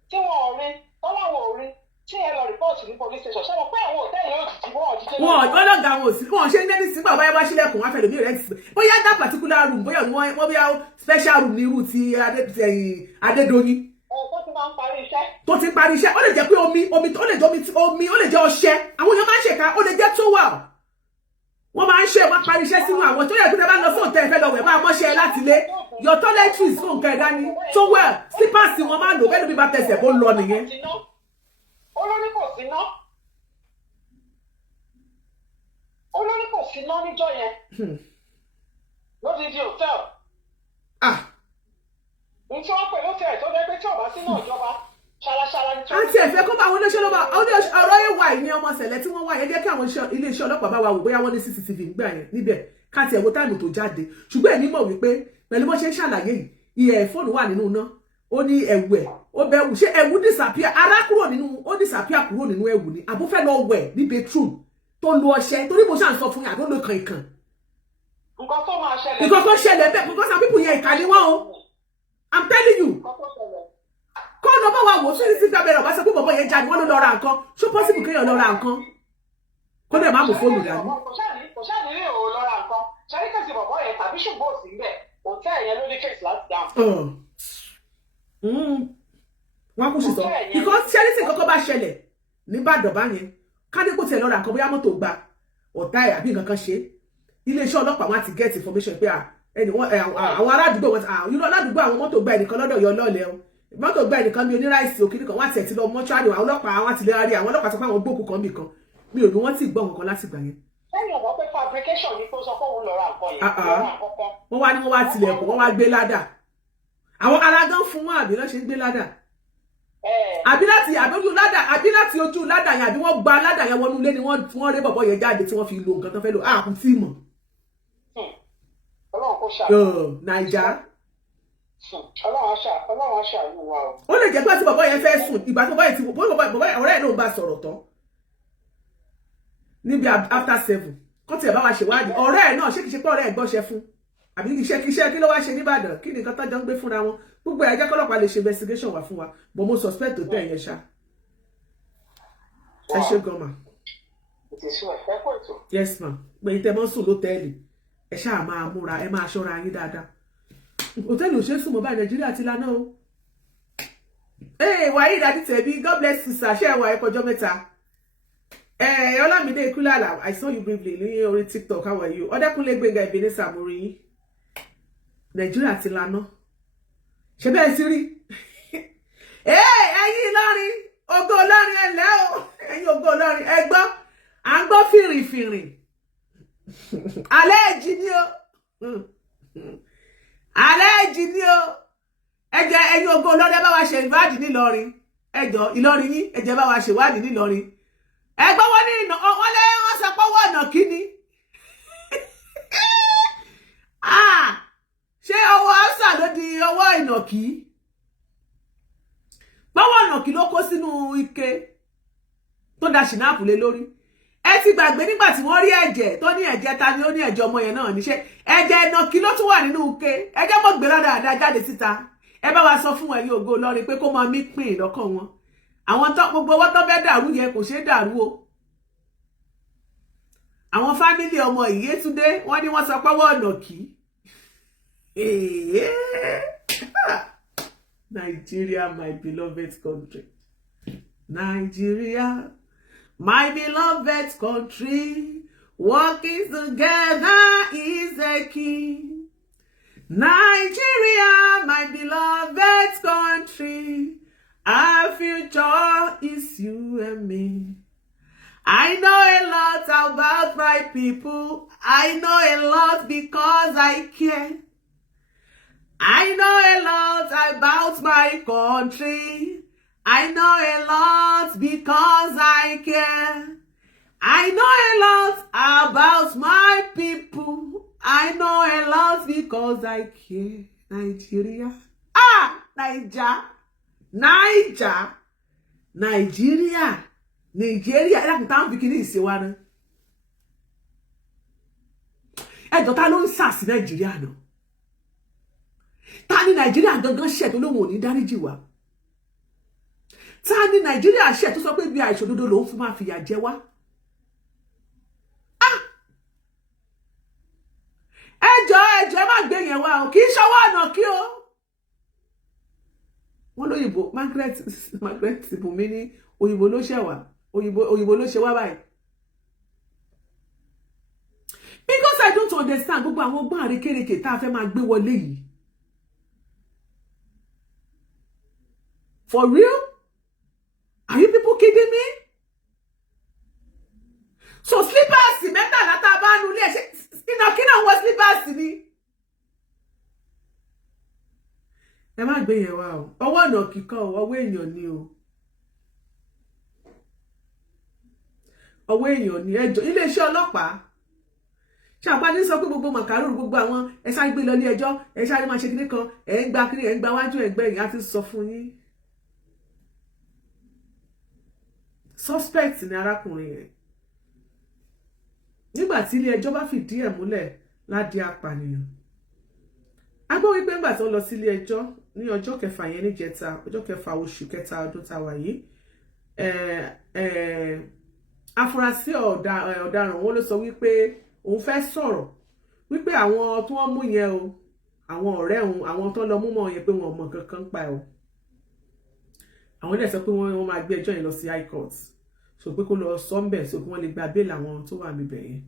tí wọ́n ò rí tọ́láwọ̀ ò rí tí ẹ lọ rìpọ́ọ̀tì ní police station ṣe mọ̀ pé àwọn òtẹ́ẹ̀lì yóò dìde wọ́n ò dìde. wọn ọlọ́gà wọn ò sí wọn ṣe ń dẹ́ni sí bàbá yẹn bá sílẹ̀kùn wọn fẹ́lẹ̀ mí rẹ̀ sí bóyá that particular room bóyá wọ́n bóyá special room ní irú ti Adédoyin. tó ti máa ń parí iṣẹ́. tó ti parí iṣẹ́ ó lè jẹ́ pé omi ó lè jẹ́ omi ó lè jẹ́ ọṣẹ àwọn èèyàn máa ń ṣèkà ó lè jẹ́ towel wọ́n máa ń ṣe wọ́n parí iṣẹ́ sínú àwọn tó yẹ kí tẹ́ bá lọ fún òtẹ́ ìfẹ́ lọ wẹ̀ máa mọ́ṣẹ́ láti lé your toiletries fún nǹkan ẹ̀dá ni towel slippers wọn máa ń lò bẹ́ẹ̀ ló bí bá tẹsẹ̀ bó lọ nìyẹn. olórí kò sí ná olórí kò sí ná níjọ́ yẹn lódìdí hotel. n tí wọ́n pè lótẹ̀ tó dẹ́ pé tí ọba sínú ìjọba ṣaraṣara ní. àti ẹ̀fẹ́ kó bá àwọn olóṣèlú bá ọ̀rọ̀ yẹn wà ní ọmọ ṣẹlẹ̀ tí wọ́n wà yẹn jẹ́ kí àwọn iléeṣẹ́ ọlọ́pàá bá wa wò bóyá wọ́n ní CCTV gbà yẹn níbẹ̀ káàtì ẹ̀wọ̀ táìmù tó jáde ṣùgbọ́n èmi mọ̀ wípé pẹ̀lú bó ṣe ń ṣàlàyé yìí ìyẹ̀ fóònù wà nínú iná ó ní ẹ̀wù ẹ̀ ó bẹ ẹ̀wù ṣé ẹ̀wù disappear ara kúrò nínú ó disappear kúrò nínú ẹ̀wù ni àbúfẹ́ lọ wẹ̀ ní bedroom tó lo ọṣẹ torí mo ṣàn sọ fún yàtọ̀ lo kànkàn. nǹkan tó máa ṣẹlẹ̀. nǹkan tó ṣẹlẹ̀ bẹ́ẹ̀ because some people yẹn ìkà ni wọ́n o I'm telling you. kọ́ lọ bá wa wò sí ní síta bẹ̀rẹ̀ ọ̀bá sọ pé bọ̀bọ̀ yẹn jáde wọ́n ló lọ ra nǹkan ṣó possible kéèyàn lọ ra nǹkan kó dẹ̀ má mú fóònù dání. kò ṣáà ní rí òun lọ ra nǹkan ṣáà kẹ́sì bọ̀bọ̀ yẹn tàbí ṣùgbọ́n òsì ń bẹ̀ òtẹ́ yẹn ló ní kéèsì láti dáhùn. wọ́n kú sí sọ because ṣẹ́rí tí nǹkan bá ṣẹlẹ̀ níbàdàn bá yẹn kádépò tiẹ̀ lọ ra nǹkan bóyá mọ́tò gba ọ̀tá ẹ̀ àbí nǹkan kan ṣe iléeṣẹ́ ọlọ́pàá wọn ti get information pé àwọn aládùúgbò wọn irú aládùúgbò àwọn mọ́tò gba ẹnìkan lọ́dọ̀ yọ lọ́ọ̀lẹ́ o mọ́tò gba ẹnìkan bí oníráìsì òkìní kan wọ́n ti ẹ̀tì lọ mọ́ṣúárì àwọn ọlọ́pàá wọn ti lè rí àwọn ọlọ́pàá sọ pé àwọn gbókù kan bì kan mi ò ní wọ́n ti gbọ́ nǹkan láti gbà yẹn. lẹ́yìn ọ̀pọ̀ pé fabrication ni tó sọ pé òun lọ ra nǹkan yẹn wọ́n wá ní wọ́n wá tilẹ̀kùn wọ́n wá gbé ládà àwọn alágán fún wọn àbí lọ́ ṣe ń gbé ládà àbí láti ojú ládà yẹn àbí wọ́n gba ládà yẹn wọnú ilé ni wọ́n ré bọ̀bọ̀ yẹn jáde tí wọ́n fi lo nǹkan tó fẹ́ lò àkùn tí mọ̀. Ọlọ́run kò ṣàánú. Naija. Ọlọ́run ṣàánú wa o. Ó lè jẹ́ pé tí bọ̀bọ̀ yẹn fẹ́ sùn ìgbà tó bọ̀bọ̀ ọ̀rẹ́ ẹ̀ ló ń bá sọ̀rọ̀ tán níbi after 7 kó tiẹ̀ bá wa ṣèwádìí ọ̀rẹ́ ẹ̀ náà ṣé kìí ṣe pé ọ̀rẹ́ ẹ̀ gbọ́ṣẹ́ fún àbí iṣẹ́ kí ló wá ṣe nìbàdàn kí nìkan tó jọ ń gbé fúnra wọn gbogbo ẹ̀jẹ̀ kọ́lọ́pàá lè ṣe investigation wá fún wa but mo suspect tó tẹ̀ yẹn ṣá ẹ ṣe gan ma. Yes ma pé tẹ mọ́ sùn lótẹ́ẹ̀lì ẹ ṣáà máa múra ẹ máa ṣọ́ra yín dáadáa hòtẹ́ẹ̀lì ò ṣe é sùn mọ́ báyìí Nàìjíríà ti lánàá o. Wàyí ìdájí tẹ̀bí God bless you sir ṣé ẹ wà ẹ kọjọ́ mẹ́ta. Olamide Ikulala I saw you briefly ní orí TikTok how are you Ọdẹ́kúnlé Gbénga Ebenezer àmúrí yín Nàìjíríà ti lánàá ṣe bẹ́ẹ̀ sí rí ẹ̀yin Ìlọrin ògo Ìlọrin ẹ̀lẹ́ o ẹ̀yin ògo Ìlọrin ẹ gbọ́ à ń gbọ́ fìrìfìrì alẹ́ ẹ̀jì ni o alẹ́ ẹ̀jì ni o ẹ̀jẹ̀ ẹ̀yin ògo Ìlọrin ẹ bá wa ṣe ìwádìí nílọrin ẹ̀jọ̀ Ìlọrin yín ẹ̀jẹ̀ bá wa ṣe ìwádìí nílọrin ẹgbẹ́ wọn ní ìnà wọn lé wọn sọ pé wọ́n ọ̀nà kíní ṣé ọwọ́ ọ̀sà ló di ọwọ́ ìnàkí pọ́wọ́ ìnàkí ló kó sínú ike tó da ṣìnáàpù lé lórí ẹ ti gbàgbé nígbà tí wọ́n rí ẹ̀jẹ̀ tó ní ẹ̀jẹ̀ ta ni ó ní ẹ̀jẹ̀ ọmọ yẹn náà níṣẹ́ ẹ̀jẹ̀ ìnàkí ló tún wà nínú ike ẹjẹ́ mọ̀ gbé lọ́dà àdá jáde síta ẹ bá wa sọ fún ẹ̀yin ògo Ìlọrin pé kó máa mí pín ìlọ́kàn wọn àwọn tó gbogbo owó tó fẹ́ dàrú yẹn kò ṣeé dàrú o àwọn fámílì ọmọ Ìyétúndé wọ́n ní wọ́n sọ pé wọ́n ọ̀nà kí Nigeria my beloved country Nigeria my beloved country working together is a key Nigeria my beloved country our future is you and me. I know a lot about my people. I know a lot because I care. I know a lot about my country. I know a lot because I care. I know a lot about my people. I know a lot because I care. Nigeria. Nigeria. Nigeria ẹ̀dá táwọn fi kíní ìṣèwà náà ẹ̀dọ̀ ta ló ń sà sí Nàìjíríà náà ta ni Nàìjíríà gangan ṣẹ̀ tó lóun ò ní dáríjì wá ta ni Nàìjíríà ṣẹ̀ tó sọ pé bí àìṣòdodo lòun fún máa fìyà jẹ wá ẹjọ́ ẹ má gbé yẹn wá o kì í ṣọwọ́ ọ̀nà kí o wọ́n lóyìnbó Margaret Bùnmi ní òyìnbó ló ṣẹ̀wà òyìnbó ló ṣe wá báyìí because I don't understand gbogbo àwọn ọgbọ́n àrékérekè tá a fẹ́ máa gbé wọlé yìí for real are you people kidding me so slippers mẹ́tàlá tá a bá nu ilé ẹ̀ṣẹ́ ìnàkínà wọ slippers ni ẹ má gbé yẹn wá o ọwọ́ ọ̀nà kíkọ́ ọwọ́ èèyàn ni o ọwọ́ èèyàn ní ẹjọ́ iléeṣẹ́ ọlọ́pàá ṣàpàdé sọ pé gbogbo màkàrú gbogbo àwọn ẹ sáré gbé lọ ilé ẹjọ́ ẹ sáré máa ṣe kíní kan ẹ ń gba kíní ẹ ń gba wájú ẹgbẹ́ yìí á ti sọ fún yín suspect ni arákùnrin yẹn nígbà tí ilé ẹjọ́ bá fìdí ẹ̀ múlẹ̀ ládi apànìyàn a gbọ́ wípé nígbà tó lọ sí ilé ẹjọ́ ní ọjọ́ kẹfà yẹn níjẹta ọjọ́ kẹfà oṣù kẹta ọdún tá a wà yìí afurasí ọ̀daràn wọn ló sọ wípé òun fẹ́ sọ̀rọ̀ wípé àwọn tí wọ́n mú yẹn o àwọn ọ̀rẹ́ òun àwọn tó lọ mú mọ́ yẹn pé wọn ò mọ̀ kankan pa ẹ̀ o àwọn ilé sọ pé wọ́n máa gbé ẹjọ́ yẹn lọ sí high court so pé kó lọ sọ ń bẹ̀ so pé wọ́n lè gba bail àwọn tó wà níbẹ̀ yẹn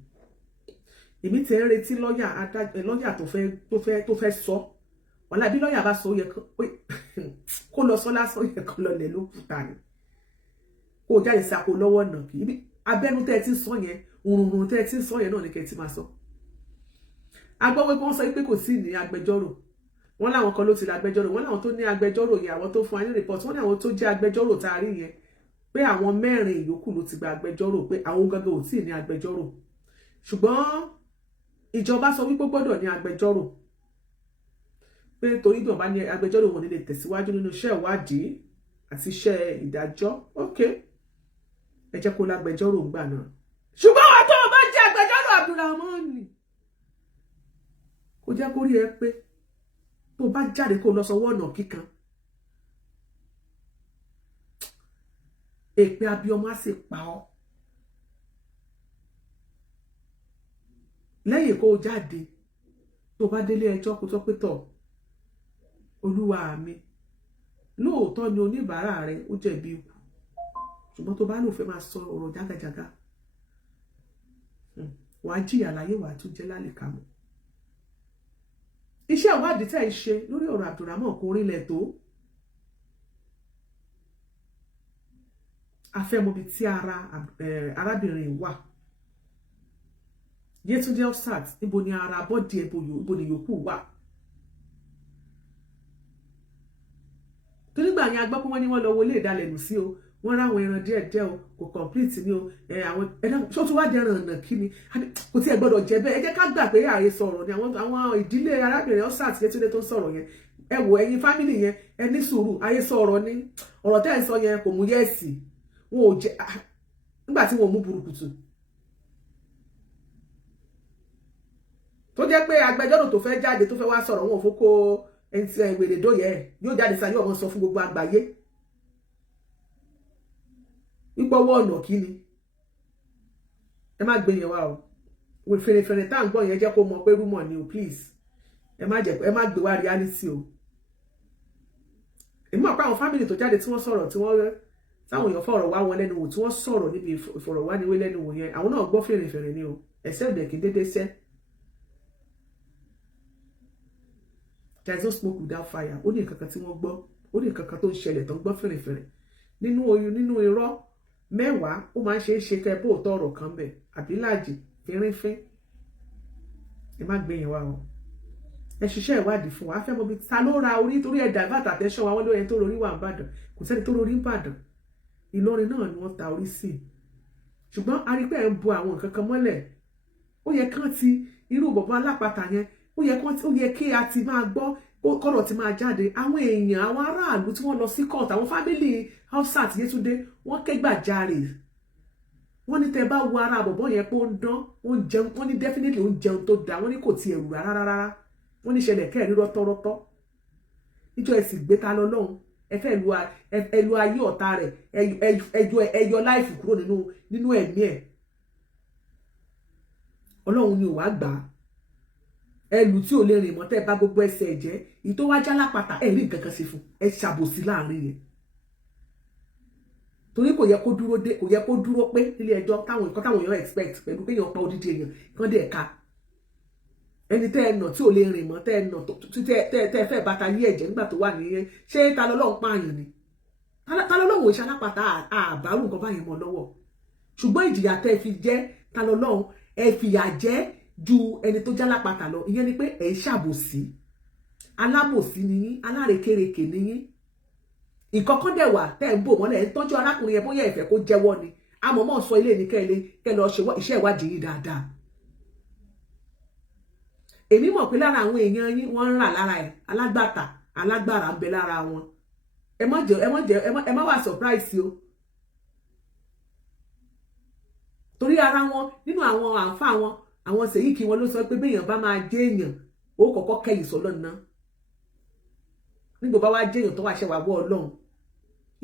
èmi tẹ̀ ń retí lọ́ọ̀yà tó fẹ́ sọ wàhálà bí lọ́ọ̀yà bá sọ yẹ kó lọ sọ lásán yẹ kó lọ lẹ̀ lókùúta ni kó jáde sàkó lọ́wọ́ náà kì í abẹ́nu tẹ́ ẹ ti sọ yẹn òrùnrùn tẹ́ ẹ ti sọ yẹn náà ni kẹ́ ẹ ti máa sọ agbọ́wé kan sọ pé kò sí ní agbẹjọ́rò wọ́n láwọn kan ló ti lágbẹjọ́rò wọ́n láwọn tó ní agbẹjọ́rò yẹn àwọn tó fún wa ní report wọ́n ní àwọn tó jẹ́ agbẹjọ́rò tá a rí yẹn pé àwọn mẹ́rin ìyókù ló ti gba agbẹjọ́rò pé àwọn gangan ò tí ì ní agbẹjọ́rò ṣùgbọ́n ìjọba sọ wípé gbọ́dọ̀ ní agbẹjọ́rò pé torí bí wọ́n bá ní agbẹjọ́rò wọn ní lè tẹ̀síwájú nínú iṣẹ́ ìwádìí àti iṣẹ́ ìdájọ́ okay ẹ jẹ́ kó lágbẹjọ́rò ń gbà náà ṣùgbọ́n wà tó o bá jẹ́ agbẹjọ́rò Abdulrahman kò jẹ́ kó rí ẹ pé tó bá jáde kó lọ sọwọ́ ọ̀nà kíkan èpè abiyọmọ á sì pa ọ́ lẹ́yìn kó jáde tó bá délé ẹjọ́ kó sọ pé tọ̀ olúwa mi lóòótọ́ ni oníbàárà rẹ ó jẹ̀bi ikú ṣùgbọ́n tó bá lò fẹ́ máa sọ ọ̀rọ̀ jágajàga wàá jìyà láyé wàá tún jẹ́ lálẹ́kàmọ́. Iṣẹ́ ìwádìí tẹ́ ń ṣe lórí ọ̀rọ̀ Abdulrahman kò rinlẹ̀ tó. Afẹ́mọbi tí arábìnrin wà. Yétúndé Hamzat níbo ni ara bọ́dì ẹ̀ ibo ni yòókù wà. Torí gbà yẹn a gbọ́ pé wọ́n ní wọ́n lọ wọlé ìdálẹ́nu sí o. Wọ́n ráwọn ẹran díẹ̀ o kò complete ni o àwọn ẹ̀dá ṣó tún wá dẹran ọ̀nà kí ni kò tí ẹ gbọ́dọ̀ jẹ́ bẹ́ẹ̀ ẹ jẹ́ ká gbà pé ààrẹ sọ̀rọ̀ ni àwọn ìdílé arábìnrin Hamzat Yétúndé tó ń sọ̀rọ̀ yẹn ẹ wò ẹ̀yin fámìlì yẹn ẹ ní sùúrù ayé sọ̀rọ̀ ni ọ̀rọ̀ tẹ́ ẹ̀ ń sọ yẹn kò mú yẹ́ẹ̀sì wọn ò jẹ́ nígbà tí wọn ò mú burúkutu tó jẹ́ pé agbẹjọ́rò tó fẹ́ jáde tó fẹ́ wá sọ̀rọ̀ wọn ò fókó ẹni tí ìwèrè dóyè yóò jáde sáyé ọmọ sọ fún gbogbo àgbáyé wípé ọwọ́ ọ̀nà kí ni ẹ má gbé yẹn wá o fèrèfèrè tá à ń gbọ́ yẹn jẹ́ kó mọ̀ pé rúmọ̀ ni o please ẹ má gbé wá reality o èmi mọ̀ pé àwọn fámìlì tó jáde tí wọ́n sọ̀rọ̀ tí wọ́n táwọn èèyàn fọ̀rọ̀ wá wọn lẹ́nu wò tí wọ́n sọ̀rọ̀ níbi ìfọ̀rọ̀wániwé lẹ́nu wò yẹn àwọn náà gbọ́ fèrèfèrè ni o ẹ̀sẹ̀ òdẹ̀ kì í dédé sẹ́ there is no smoke without fire ó ní nǹkan kan tí wọ́n gbọ́ ó ní nǹkan kan tó ń ṣẹlẹ̀ tó ń gbọ́ fèrèfèrè nínú oyún nínú irọ́ mẹ́wàá ó máa ń ṣe é ṣe kẹ́ bó tọ́ ọ̀rọ̀ kan bẹ̀ àbílàjì fínrínfín ẹ má gbé yẹn wá o ẹ ṣiṣẹ́ ìwádìí fún wa fẹ́ mọ̀ bí ta ló ra orí torí ẹ divert attention wa wọ́n lórí ẹni tó rorí wà ń bàdàn kò sẹ́ni tó rorí ń bàdàn Ìlọrin náà ni wọ́n ta orí sí ṣùgbọ́n a rí pé ẹ̀ ń bo àwọn nǹkan kan mọ́lẹ̀ ó yẹ kán ti irú bọ̀bọ̀ alápatà yẹn ó yẹ kí a ti máa gbọ́ kọ́rọ̀ ti máa jáde àwọn èèyàn àwọn aráàlú tí wọ́n lọ sí court àwọn fámìlì Hamzat Yétúndé wọ́n ké gbàjarè wọ́n ní tẹ́ bá wo ara bọ̀bọ̀ yẹn pé ó ń dán ó ń jẹun wọ́n ní definitely ó ń jẹun tó dáa wọ́n ní kò tiẹ̀ rù rárá wọ́n ní ṣẹlẹ̀ kẹ́ẹ̀rí rọ́tọ́rọ́tọ́ níjọ ẹ̀sìn gbé ta lọ́lọ́run ẹ fẹ́ lu ayé ọ̀tá rẹ̀ ẹyọ láìfù kúrò nínú ẹ̀mí ẹ̀ ọlọ́run ni ò wá gbà á ẹlù tí ò lè rìn mọ́ tẹ́ bá gbogbo ẹsẹ̀ ẹ̀jẹ̀ èyí tó wá já lápáta ẹ̀ rí nǹkan kan ṣe fún ẹ ṣàbòsí láàrin yẹn torí kò yẹ kó dúró pé nílé ẹjọ́ táwọn èèyàn expect pẹ̀lú pé èèyàn pa odidi èèyàn kan dẹ̀ ka ẹni tẹ́ ẹ nà tí ò lè rìn mọ́ tẹ́ ẹ nà tẹ́ ẹ fẹ́ bàtà yí ẹ̀jẹ̀ nígbà tó wà nìyẹn ṣé ta lọ́lọ́run pààyàn ni ta lọ́lọ́run ìṣe alápàtà àbárù nǹkan báyìí mọ́ lọ́wọ́ ṣùgbọ́n ìjìyà tẹ́ ẹ fi jẹ́ ta lọ́lọ́run ẹ fìyà jẹ́ ju ẹni tó já lápàtà lọ ìyẹn ni pé ẹ ṣàbòsí alábòsí ni yín alárekereke ni yín nǹkan kan dẹ̀ wà tẹ́ ẹ ń bò mọ́lẹ̀ ẹ ń tọ́jú arákùnrin yẹn bóyá ẹ fẹ́ kó jẹ́wọ́ ni àmọ́mọ́ sọ ilé ní kẹ́ lọ ṣe iṣẹ́ ìwádìí yìí dáadáa èmi mọ̀ pé lára àwọn èèyàn yín wọ́n ń rà lára ẹ̀ alágbára ń bẹ lára wọn ẹ má wà surprise o torí ara wọn nínú àwọn àǹfà wọn àwọn sèyíkì wọn ló sọ pé béèyàn bá máa jẹ́ èèyàn ó kọ́kọ́ kẹ́yìn sọ́lọ́ ná nígbà bá wá jẹ́ èèyàn tó wá ṣe wà wọ́ ọlọ́run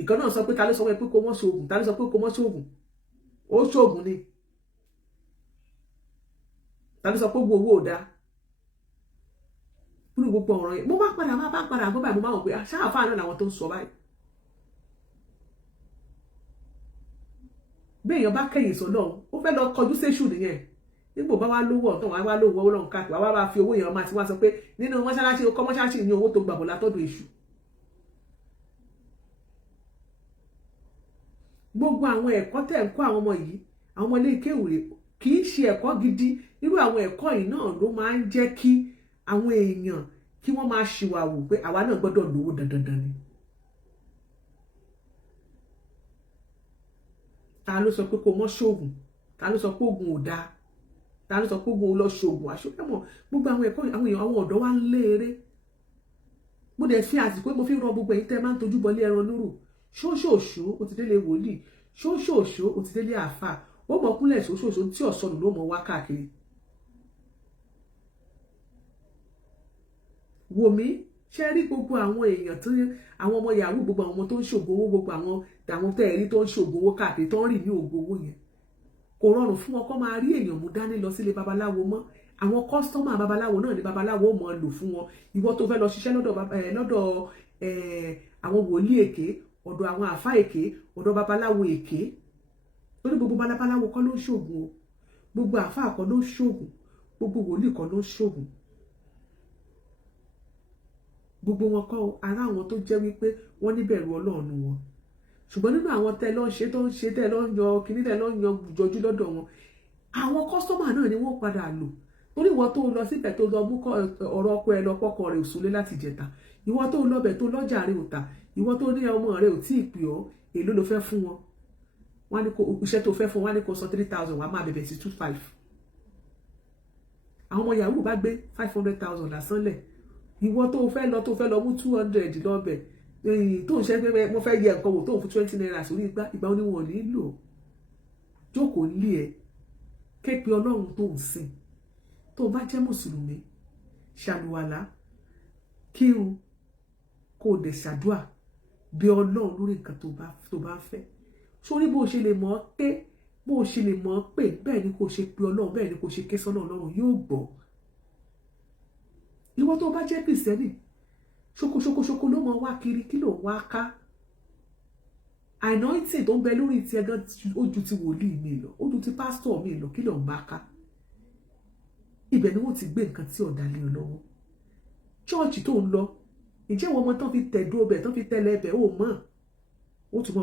ìkan náà sọ pé ta ló sọ pé kó mọ́ ṣoògùn ta ló sọ pé kó mọ́ ṣoògùn ó ṣoògùn ni ta ló sọ pé owó ò dáa nínú gbogbo ọ̀rọ̀ yẹn mo bá padà gbọ́ báyìí mo máa wọ̀ pé ṣáàfáà náà làwọn tó ń sọ báyìí béèyàn bá kẹ́yìn sọ́lọ́run ó fẹ́ lọ kọjú séṣù nìyẹn nígbò bá wá lówó ọ̀tọ̀ wá lówó ọlọ́run káàkiri wá bá fi owó yẹn máa ti wá sọ pé nínú mọ́ṣáláṣí ọkọ̀ mọ́ṣáláṣí ní owó tó gbàbọ̀ látọ̀dọ̀ èṣù gbogbo àwọn ẹ̀kọ́ tẹ̀ ń kọ́ àwọn ọmọ yìí àwọn ọmọ ilé ìkéwì kì í ṣe ẹ̀kọ́ gidi irú àwọn ẹ̀kọ́ yìí náà ló máa ń jẹ́ kí àwọn èèyàn kí wọ́n máa ṣìwàwù pé àwa náà gbọ́dọ̀ lówó dandan ni ta ló sọ pé kó mọ́ ṣoògùn ta ló sọ pé oògùn ò dáa ta ló sọ pé oògùn ò lọ ṣoògùn àṣọpẹ́mọ̀ gbogbo àwọn ẹ̀kọ́ àwọn èèyàn àwọn ọ̀dọ́ wa ń léèrè mo dẹ̀ fi àsìkò mo fi rọ gbogbo ẹ̀yin tẹ́ máa ń tojú bọlé ẹran lóru ṣóṣòṣó o ti délé wòlíì ṣóṣòṣó o ti délé àfà ó mọ̀ kúnlẹ̀ ṣóṣòṣó tí ọ̀sọ́nù ló mọ̀ wá káàkiri wò mí ṣe rí gbogbo àwọn èèyàn tó àwọn ọmọ yahoo gbogbo àwọn ọmọ tó ń ṣògo owó gbogbo àwọn tẹ́ẹ̀rí tó ń ṣògo owó káàkiri tó ń rìn ní ògo owó yẹn kò rọrùn fún wọn kó máa rí èèyàn mú dání lọ sílé babaláwo mọ́ àwọn kọ́sítọ́mà babaláwo náà ni babaláwo mọ̀ lò fún wọn ìwọ tó fẹ́ lọ ṣiṣẹ́ lọ́dọ̀ àwọn wòlíì èké ọ̀dọ̀ àwọn àfá èké ọ̀dọ̀ babaláwo èké lórí gbogbo babaláwo kọ́ ló ń ṣògùn o gbogbo àfá kọ́ ló ń ṣògùn gbogbo wòlíì kọ́ ló ń ṣògùn gbogbo wọn kọ́ ara àwọn tó jẹ́ wípé wọ́n níbẹ̀rù Ọlọ́run wọn ṣùgbọ́n nínú àwọn tẹ́ lọ́ ṣe tó ń ṣe tẹ́ lọ́ ń yan kíní tẹ́ lọ́ ń yan jọjú lọ́dọ̀ wọn àwọn kọ́sítọ́mà náà ni wọ́n padà lò torí ìwọ tó lọ síbẹ̀ tó lọ mú ọ̀rọ̀ ọkọ ẹ lọ pọ́kọ rẹ̀ òsùnlé láti jẹta ìwọ tó lọ́bẹ̀ tó lọ́jà rẹ̀ òta ìwọ tó ní ọmọ rẹ̀ ò tí ì pè ọ́ èló ló fẹ́ fún wọn wọ́n ní kó iṣẹ́ tó fẹ́ fún wọn ní kó san 3,000 wàá máa bẹ̀bẹ̀ sí 2,500 àwọn ọmọ yahoo bá gbé 500,000 lásán lẹ̀ ìwọ tó fẹ́ lọ mú 200 lọ́bẹ̀ tó ń ṣe pé mo fẹ́ yẹ nǹkan wò tó ń fún 20 naira sórí ìgbà oníwọ̀n nílò jókòó lé ẹ képe Ọlọ́run tó ń sìn tó bá jẹ́ mùsùlùmí ṣàlùwàlá kírun kó o dẹ̀ ṣàdúà bí Ọlọ́run lórí nǹkan tó bá fẹ́ sórí bó o ṣe lè mọ̀ pé bẹ́ẹ̀ ni kò ṣe pé Ọlọ́run bẹ́ẹ̀ ni kò ṣe ké sọ́nà Ọlọ́run yóò gbọ́ ìwọ tó bá jẹ́ kìrìsìtẹ́nì ṣokoṣokoṣoko ló mọ wá kiri kí ló wá ká anointing tó ń bẹ lórí ti ẹgan ojú ti wòlíì mi lọ ojú ti pásítọ̀ mi lọ kí ló ń bá ká ibẹ̀ ni wọ́n ti gbé nǹkan tí ọ̀dà lé ọ lọ́wọ́ chọ́ọ̀chì tó ń lọ ǹjẹ́ wọ́n mọ tán fi tẹ̀dó ọbẹ̀ tán fi tẹ́lẹ̀ ẹbẹ̀ ó mọ̀ ó tún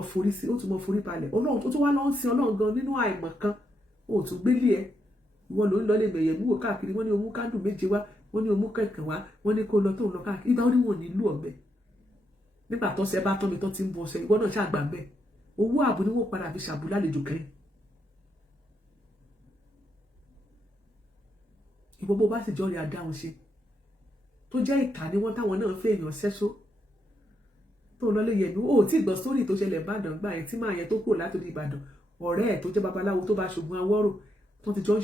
mọ forí balẹ̀ Ọlọ́run tó tún wá lọ́n sin Ọlọ́run gan nínú àìmọ̀ kan ó tún gbélé ẹ ìwọ ló ń lọ lè mẹ̀yẹ̀ mú wò káàkiri wọ́n ní omú kándù méje wá wọ́n ní omú kẹ̀kẹ́ wá wọ́n ní kó lọ tó ń lọ káàkiri ìgbà oníwọ̀n nílùú ọ̀bẹ nígbà tó ṣe bá tọ́ mi tó ti ń bọ̀ ṣe ìwọ náà ṣàgbà bẹ́ẹ̀ owó ààbò ni wọ́n padà fi ṣàbù lálejò kẹ́yìn ìwọ bó bá sì jọ rí adáhùn ṣe tó jẹ́ ìkà ni wọ́n táwọn náà fẹ́ èèyàn ṣẹ́ṣó tó lọ lè yẹnu ó tí gbọ́ sórí tó ṣẹlẹ̀ Ìbàdàn gbà yẹn tí máa yẹn tó kúrò látòdì Ìbàdàn ọ̀rẹ́ ẹ̀ tó jẹ́ babaláwo tó bá ṣògùn awọ́rò tó ti jọ ń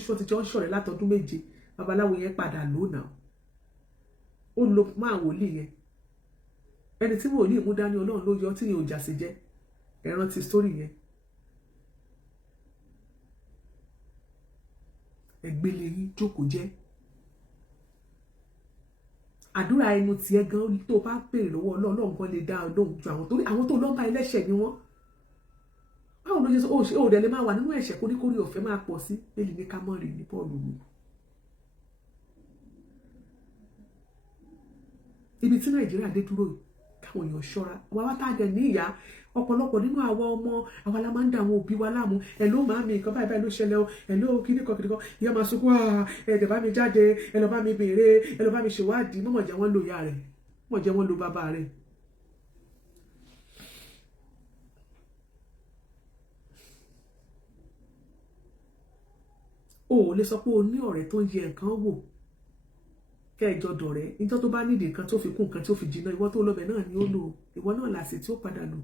ṣọ̀rẹ́ látọdún méje babaláwo yẹn padà lónà ó lo máa wòlíì yẹn ẹni tí wòlíì mú dání Ọlọ́run ló yọ tí yẹn ò jà sí jẹ́ ẹran ti sórí yẹn ẹgbẹ́lẹ̀ yín jókòó jẹ́ àdúrà ẹnu tiẹ̀ gan tó bá béèrè lọ́wọ́ Ọlọ́run kan lè dá Ọlọ́run ju àwọn torí àwọn tó lọ́ba ẹlẹ́ṣẹ̀ ni wọ́n báwo ló ṣe sọ ó dẹ̀ lè máa wà nínú ẹ̀ṣẹ̀ kóríkórí ọ̀fẹ́ máa pọ̀ sí èlì ní kámọ́rì ní bọ́ọ̀lù mi ibi tí Nàìjíríà dé dúró yìí káwọn èèyàn ṣọ́ra wà wá tá a dẹ̀ ní ìyá ọ̀pọ̀lọpọ̀ nínú àwọn ọmọ àwa la máa ń da àwọn òbí wa láàmú ẹ̀ ló máa mi nǹkan báyìí ló ṣẹlẹ̀ o ẹ̀ ló kíníkan ìyá máa sunkún ẹ̀dẹ̀ bá mi jáde ẹ̀ lọ bá mi béèrè ẹ̀ lọ bá mi ṣèwádìí mọ̀mọ̀ jẹ́ wọ́n lo ìyá rẹ̀ mọ̀ jẹ́ wọ́n lo bàbá rẹ̀. o ò lè sọ pé o ní ọ̀rẹ́ tó ń yẹ nǹkan wò kẹjọ dọ̀rẹ́ níjọ́ tó bá nídìí nǹkan tó fi kún nǹkan tó fi jìnnà ìwọ tó lọ́bẹ̀ náà ni ó lò ìwọ náà làsì tí ó padà lò.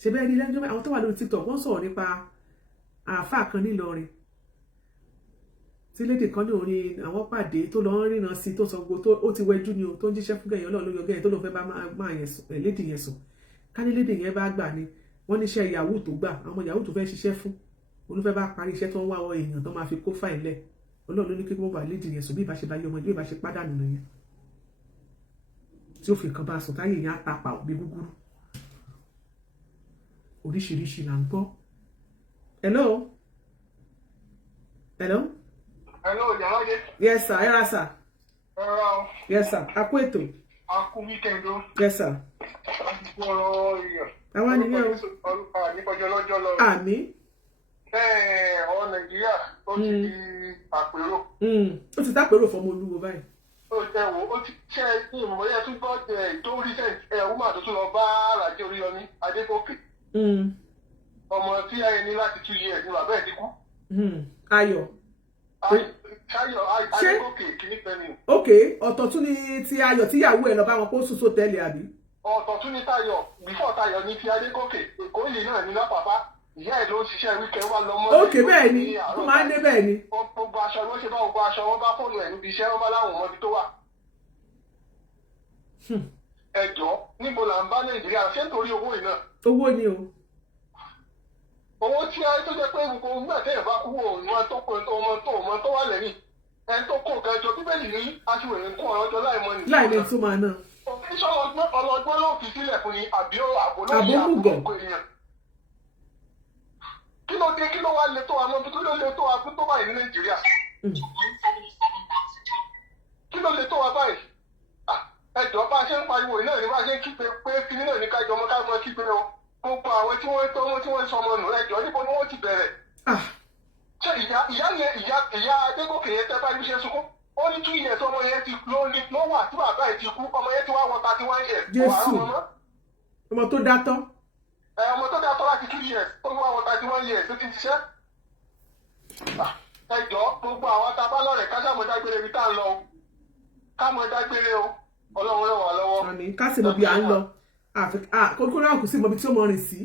ṣe bẹ́ẹ̀ ni lẹ́jọ́ àwọn tó wà lórí TikTok wọ́n sọ̀rọ̀ nípa àáfàá kan nílọrin tí lédè kan ní orin àwọn pàdé tó lọ ń ríran sí tó sọ gbogbo ó ti wẹjú ni o tó ń jíṣẹ́ fún gẹ̀yìn Ọlọ́run lóyọ gẹ̀yìn tó lọ fẹ́ bá máa lédè yẹn sùn ká ní lédè yẹn bá gbà ni wọ́n níṣẹ́ yahoo tó gbà àwọn yahoo tó fẹ́ ṣiṣẹ́ fún olúfẹ́ bá parí iṣẹ́ tó ń wá àwọn èèyàn tó máa fi kó fáìn lẹ̀ Ọlọ́run ló ní kí wọ́n bá lédè yẹn sùn bí ìbáṣe bá yé ọmọ bí ìbáṣe pádànù nìyẹn tí ó fi nǹkan bá sùn táyé yẹn á ta pa òbí gúgúrú oríṣiríṣi là ń gbọ́. Hello. Hello, Iyalaje. Yes sir, ẹ ra sir. Yes sir, a kú ètò. A kú weekend o. Yes sir. A ti gbọ́ ọ̀rọ̀ èèyàn. Àwọn nìyẹn o. Nípọ̀jọ́ lọ́jọ́ lọ. Àmín. Ọ̀rọ̀ Nàìjíríà ó ti di àpérò. Ó ti dápérò fọmọ olúwo báyìí. Ó tẹ wo ó ti ṣe ìmọ̀ yẹn tún gbọ́ tó recent woman tó tún lọ bá Alhaji Oriyomi Adégòkè. Ọmọ tí ayé ní láti 2 years ni bàbá ẹ̀ ti kú. Ayọ̀. Ayọ̀ Adégòkè kìíní pẹ̀lú. Ok, ọ̀tọ̀ tún ni ti Ayọ̀ tíyàwó ẹ̀ lọ bá wọn kó sùn sótẹ́ẹ̀lì àbí? Ọ̀tọ̀ tún ni Táyọ̀ before Táyọ̀ ní ti Adégòkè Èkó yìí náà ní lápapá ìyá ẹ̀ ló ń ṣiṣẹ́ wíkẹ́ wá lọ́mọ. Ókè bẹ́ẹ̀ ni ó máa ń dé bẹ́ẹ̀ ni. Gbogbo aṣọ wọ́n ṣe bá gbogbo aṣọ wọn bá fóònù ẹ̀ níbi iṣẹ́ wọn bá láwọn ọmọ ibi tó wà. Ẹ̀jọ́ níbo là ń bá Nàìjíríà ṣé nítorí owó yìí náà? Owó ni o. Owó tí a tó jẹ́ pé gbogbo nígbà téèyàn bá kú òun wọn tó kó ọmọ tó wà lẹ́yìn ẹni tó kó nǹkan ẹjọ́ bíbélì ní aṣèwèrè nǹkan ọ̀rọ̀jọ́ láìmọ̀ nìyí. Láìlè tó máa náà. Òfìsọ́ ọlọ́gbọ́n ló fi sílẹ̀ fún ni àbí àbò lórí àbò èèyàn. Kí ló dé kí ló wá lè tó wa mọ́ kí ló lè tó wa fún tó báyìí ní Nàìjíríà? Kí ló lè tó wa báyìí? Ẹjọ́ bá a ṣe ń pariwo náà ni bá a ṣe ń kígbe pé kíní náà ní kájọ ọmọ káàmọ́ kígbe o. Gbogbo àwọn tí wọ́n sọmọ nù ẹjọ́ níbo ni wọ́n ti bẹ̀rẹ̀? Ṣé ìyá Adégòkè yẹn tẹ́ bá ibi ṣe sunkún? Ó ní 2 years ọmọ yẹn ti ló wà tí bàbá ẹ̀ ti kú ọmọ yẹn ti wá wọ 31 years. Jésù ọmọ tó dátọ́. Ọmọ tó dátọ́ láti 2 years ó wá wọ 31 years tó ti ṣiṣẹ́. Ẹjọ́ gbogbo àwọn tá a bá lọ́rẹ̀ ká sàmọ́ dágbére ibi tá a ń lọ o. Ká mọ dágbére o. Ọlọ́run ràn wá lọ́wọ́. Àmín ká sì mọ bí à ń lọ. Kókó náà kò sí mọ bí tí ó mọ rìn sí.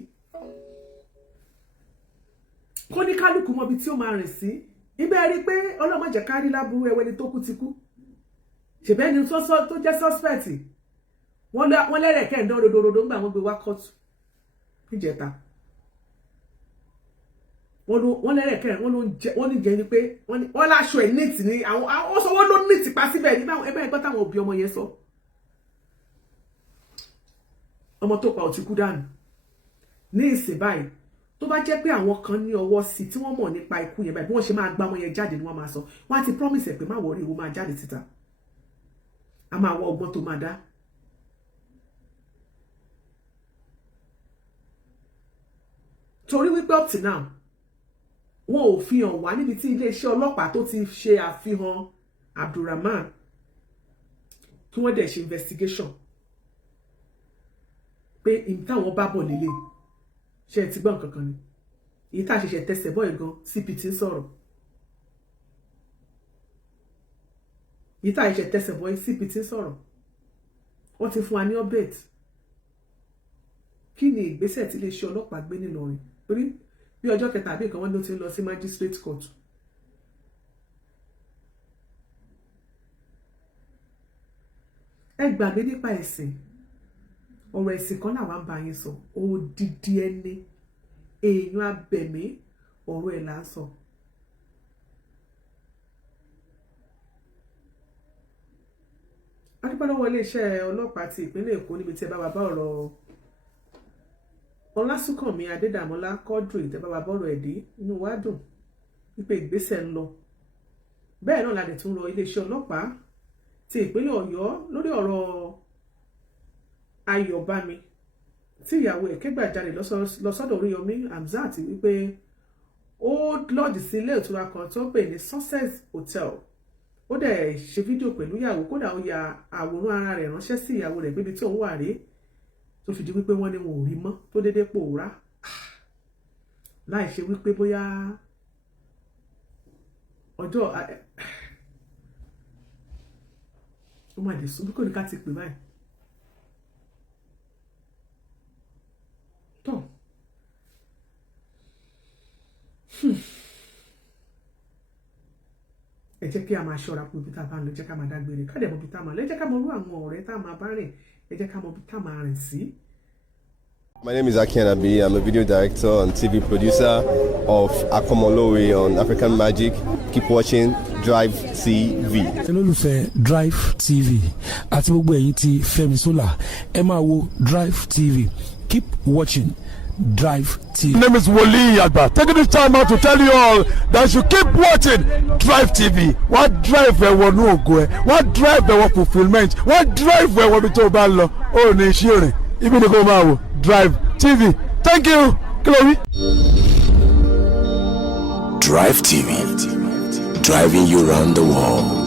Kó ní kálukú mọ bí tí ó máa rìn sí. Ibẹ̀ rí pé Ọlọ́run má jẹ́ ká rí láburú ẹwẹ́ni tó kú ti kú. Ṣèbẹ́ni tó jẹ́ suspect. Wọ́n lẹ́rẹ̀kẹ́ ń dán rodorodo ńgbà wọ́n gbé wá kóòtù níjẹta. Wọ́n lẹ́rẹ̀kẹ́ wọ́n ní jẹ́ ni pé wọ́n láṣọ ẹ̀ nít ní àwọn ó sọ wọ́n ló nít pa síbẹ̀ ní ẹgbẹ́ ẹgbẹ́ táwọn òbí ọmọ yẹn sọ. Ọmọ tó pa ó ti kú dànù. Ní ìsìn báyìí tó bá jẹ́ pé àwọn kan ní ọwọ́ sí tí wọ́n mọ̀ nípa ikú yẹn báyìí bí wọ́n ṣe máa gbá ọmọ yẹn jáde ni wọ́n máa sọ. Wọ́n á ti promise ẹ̀ pé má wọrí ìwọ máa jáde síta. A máa wọ ọgbọ́n tó máa dá. Torí wípé up to now wọn ò fi hàn wá níbi tí iléeṣẹ́ ọlọ́pàá tó ti ṣe àfihàn Abdulrahman kí wọ́n dẹ̀ ṣe investigation pé ìtàwọn bá bọ̀ lélẹ̀ ṣe ti gbọ́ nǹkan kan ni èyí tá a ṣẹ̀ṣẹ̀ tẹsẹ̀ bọ́ ìgan CPT ń sọ̀rọ̀ èyí tá a ṣẹ̀ṣẹ̀ tẹsẹ̀ bọ́ CPT ń sọ̀rọ̀ wọ́n ti fún wa ní update kí ni ìgbésẹ̀ tí iléeṣẹ́ ọlọ́pàá gbé nílọrin torí bí ọjọ́ kẹta àbí nǹkan wọn ló ti ń lọ sí magistrate court. Ẹ gbàgbé nípa ẹ̀sìn ọ̀rọ̀ ẹ̀sìn kan làwọn ń bá yín sọ odidi ẹni èèyàn abẹ̀mí ọ̀rọ̀ ẹ̀ là ń sọ. adúpẹ́ lọ́wọ́ iléeṣẹ́ ọlọ́pàá ti ìpínlẹ̀ Èkó níbi tí ẹ bá wà bá ọ̀rọ̀ Olasunkanmi Quadri tẹ́ bá wà bọ́rọ̀ ẹ̀dí inú wa dùn wípé ìgbésẹ̀ ń lọ. Bẹ́ẹ̀ náà la dẹ̀ tún rọ iléeṣẹ́ ọlọ́pàá ti ìpínlẹ̀ Ọ̀yọ́ lórí ọ̀rọ̀ Ayọ̀bámi tí ìyàwó ẹ̀ kẹ́gbàjarè lọ́sọ́dọ̀ Oriyomi Hamzat wípé ó lọ́ọ̀dì sí ilé ìtura kan tó pè ní Success Hotel. Ó dẹ̀ ṣe fídíò pẹ̀lú ìyàwó kódà ó ya àwòrán ara rẹ̀ ránṣẹ́ sí ìyàwó rẹ̀ pébi tí òun wà rí tó fi di wípé wọ́n ní wọn ò rí mọ́ tó déédéé pòórá láì ṣe wípé bóyá ọjọ́ ó máa dé sùn bí kò ní ká ti pè báyìí. Tọ́ ẹ jẹ́ kí a máa ṣọ́ra pé ibi tá a bá ń lọ jẹ́ ká máa dágbére ká dẹ̀ mọ̀ ibi tá a máa lọ ẹ jẹ́ ká mọ̀ irú àwọn ọ̀rẹ́ tá a máa bá rìn ẹ jẹ́ ká mọ̀ ibi tá a máa rìn sí. My name is Aki Anabi. I'm a video director and TV producer of Akomolowe on African Magic. Keep watching Drive TV. olólùfẹ́ Drive TV àti gbogbo ẹ̀yin tí Fẹ́mi Sola ẹ máa wo Drive TV. Keep watching Drive TV. My name is Woli Jade. Taking this time out to tell you all that you keep watching Drive TV. What drive ẹ̀wọ̀n ní ògo ẹ̀? What drive ẹ̀wọ̀n fulfilment? What drive ẹ̀wọ̀n bí tó bá lọ? Ó ní iṣẹ́ rìn. Ibi ni kò máa wò Drive TV. Thank you. Chloe. Drive TV. Driving you around the world.